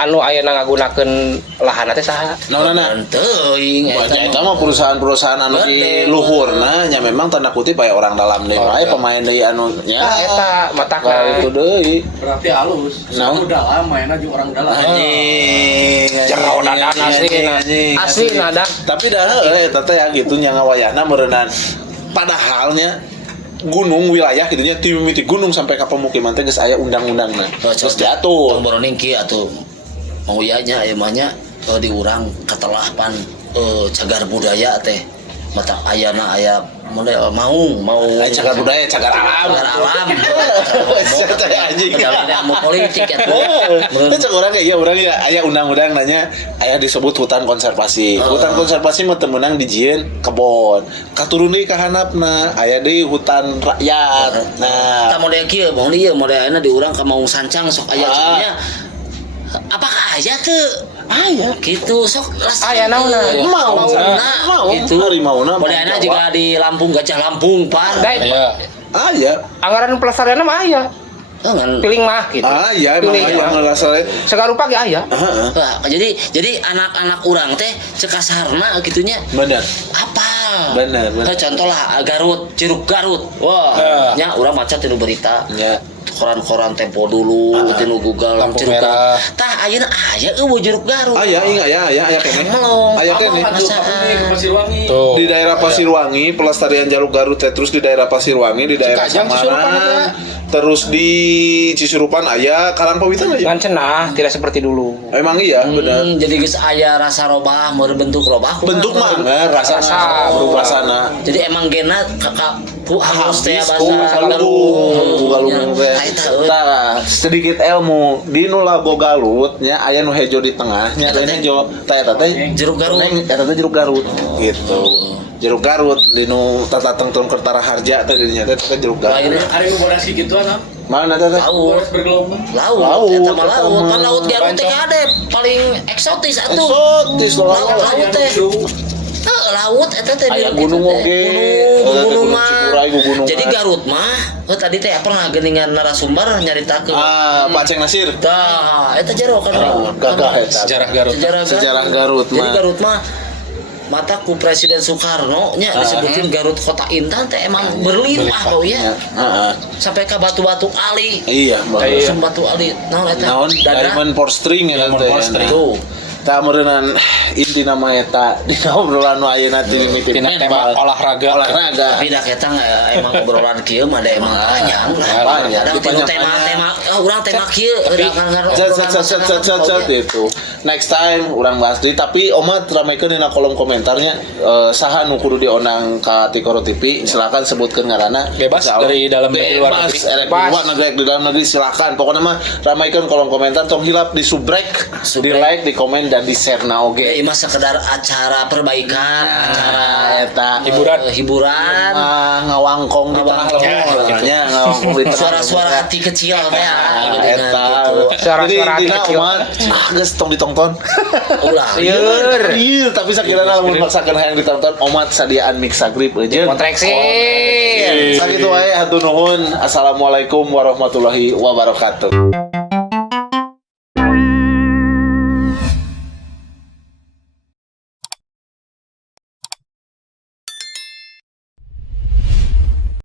anu ayeuna ngagunakeun lahan teh saha naonana teuing eta mah perusahaan-perusahaan anu di luhurna nya memang tanda kutip aya orang dalam deui wae pemain deui anu nya eta matak itu deui berarti halus suku dalam mainna jeung orang dalam jero dadan asli nadan tapi dah eta teh ya gitu nya ngawayahna meureunana padahalnya gunung wilayah gitunya ti mimiti gunung sampai ka pemukiman teh geus aya undang-undangna geus diatur boroning kieu atuh mau nya aya mah nya di urang katelapan cagar budaya teh mata ayana aya model mau cagar budaya cagar alam saya anjing mau politik ya cek urang iya urang ya aya undang-undang nanya aya disebut hutan konservasi mah teu meunang dijieun kebon katurun deui ka handapna aya deui hutan rakyat nah ta model kieu mau ieu modelna di urang ka mau sancang sok aya nya apakah aya teu aya gitu sok aya naonna mau gitu harimauna modelna juga di Lampung Gajah Lampung pan aya anggaran pelestarianna mah aya piling mah gitu aya emang aya ngelastare sagarupa ge aya jadi anak-anak urang teh cek kasarna gitunya bener apa bener contoh lah Garut Jeruk Garut wah nya urang maca tinu berita nya koran-koran Tempo dulu tinu Google lampu merah tah ayeuna aya eueuh Jeruk Garut aya keneh melong aya keneh Pasirwangi di daerah Pasirwangi pelestarian Jeruk Garut terus di daerah Pasirwangi di daerah Samara terus di Cisurupan aya Karangpawitan aja kan cenah tidak seperti dulu emang iya benar jadi geus aya rasa robah berbentuk robah bentuk mah rasa berubah sana jadi emang gena kakak ku halus teh bahasa galung tah sedikit ilmu di nu lago Galut nya aya nu hejo di tengahnya lain hejo tah eta teh Jeruk Garut eta teh Jeruk Garut gitu Jeruk Garut di nu tata tengtung Kertara Harja teh dinya teh Jeruk Garut hari nu bodasi gitu anak mana teh laut bergelombang laut eta mah laut kan laut Garut teh kadep paling eksotis atuh laut teh laut eta teh aya gunung oge gunung mah jadi Garut mah tadi teh pernah geuningan narasumber nyaritakeun Pak Ceng Nasir tah eta jero kan gagah eta sejarah Garut jadi Garut mah mata ku Presiden Soekarno nya disebutin Garut Kota Intan teh emang berlimpah kau ya sampai ke batu-batu ali iya batu ali naon eta Diamond Port String ya teh tuh tah meureunnan inti nama eta di obrolan nu ayeuna teh mimiti Tina tema olahraga. Tapi dah kita emang obrolan kieu mah ada emang panjang. Panjang. Ada tema urang tema kieu Cet itu. Next time urang bahas deui tapi Oma ramekeun dina kolom komentarnya saha nu kudu dionang ka Tikoro TV silakan sebutkeun ngaranna. Bebas dari dalam negeri luar negeri. Erek di luar negeri di dalam negeri silakan. Pokoknya mah ramekeun kolom komentar tong hilap di subrek, di like, di komen dan di share na oge. Ieu mah sekedar acara perbaikan, acara Eta hiburan. ngawangkong di tengah lemur nya ngawangkong di tengah Suara-suara hati kecil teh. eta Suara-suara hati kecil. geus tong ditonton Ulah. iya tapi sakirana lamun maksakeun hayang ditonton omat sadiaan mixagrip eujeun Kontreksin. sakitu wae hatur nuhun assalamualaikum warahmatullahi wabarakatuh.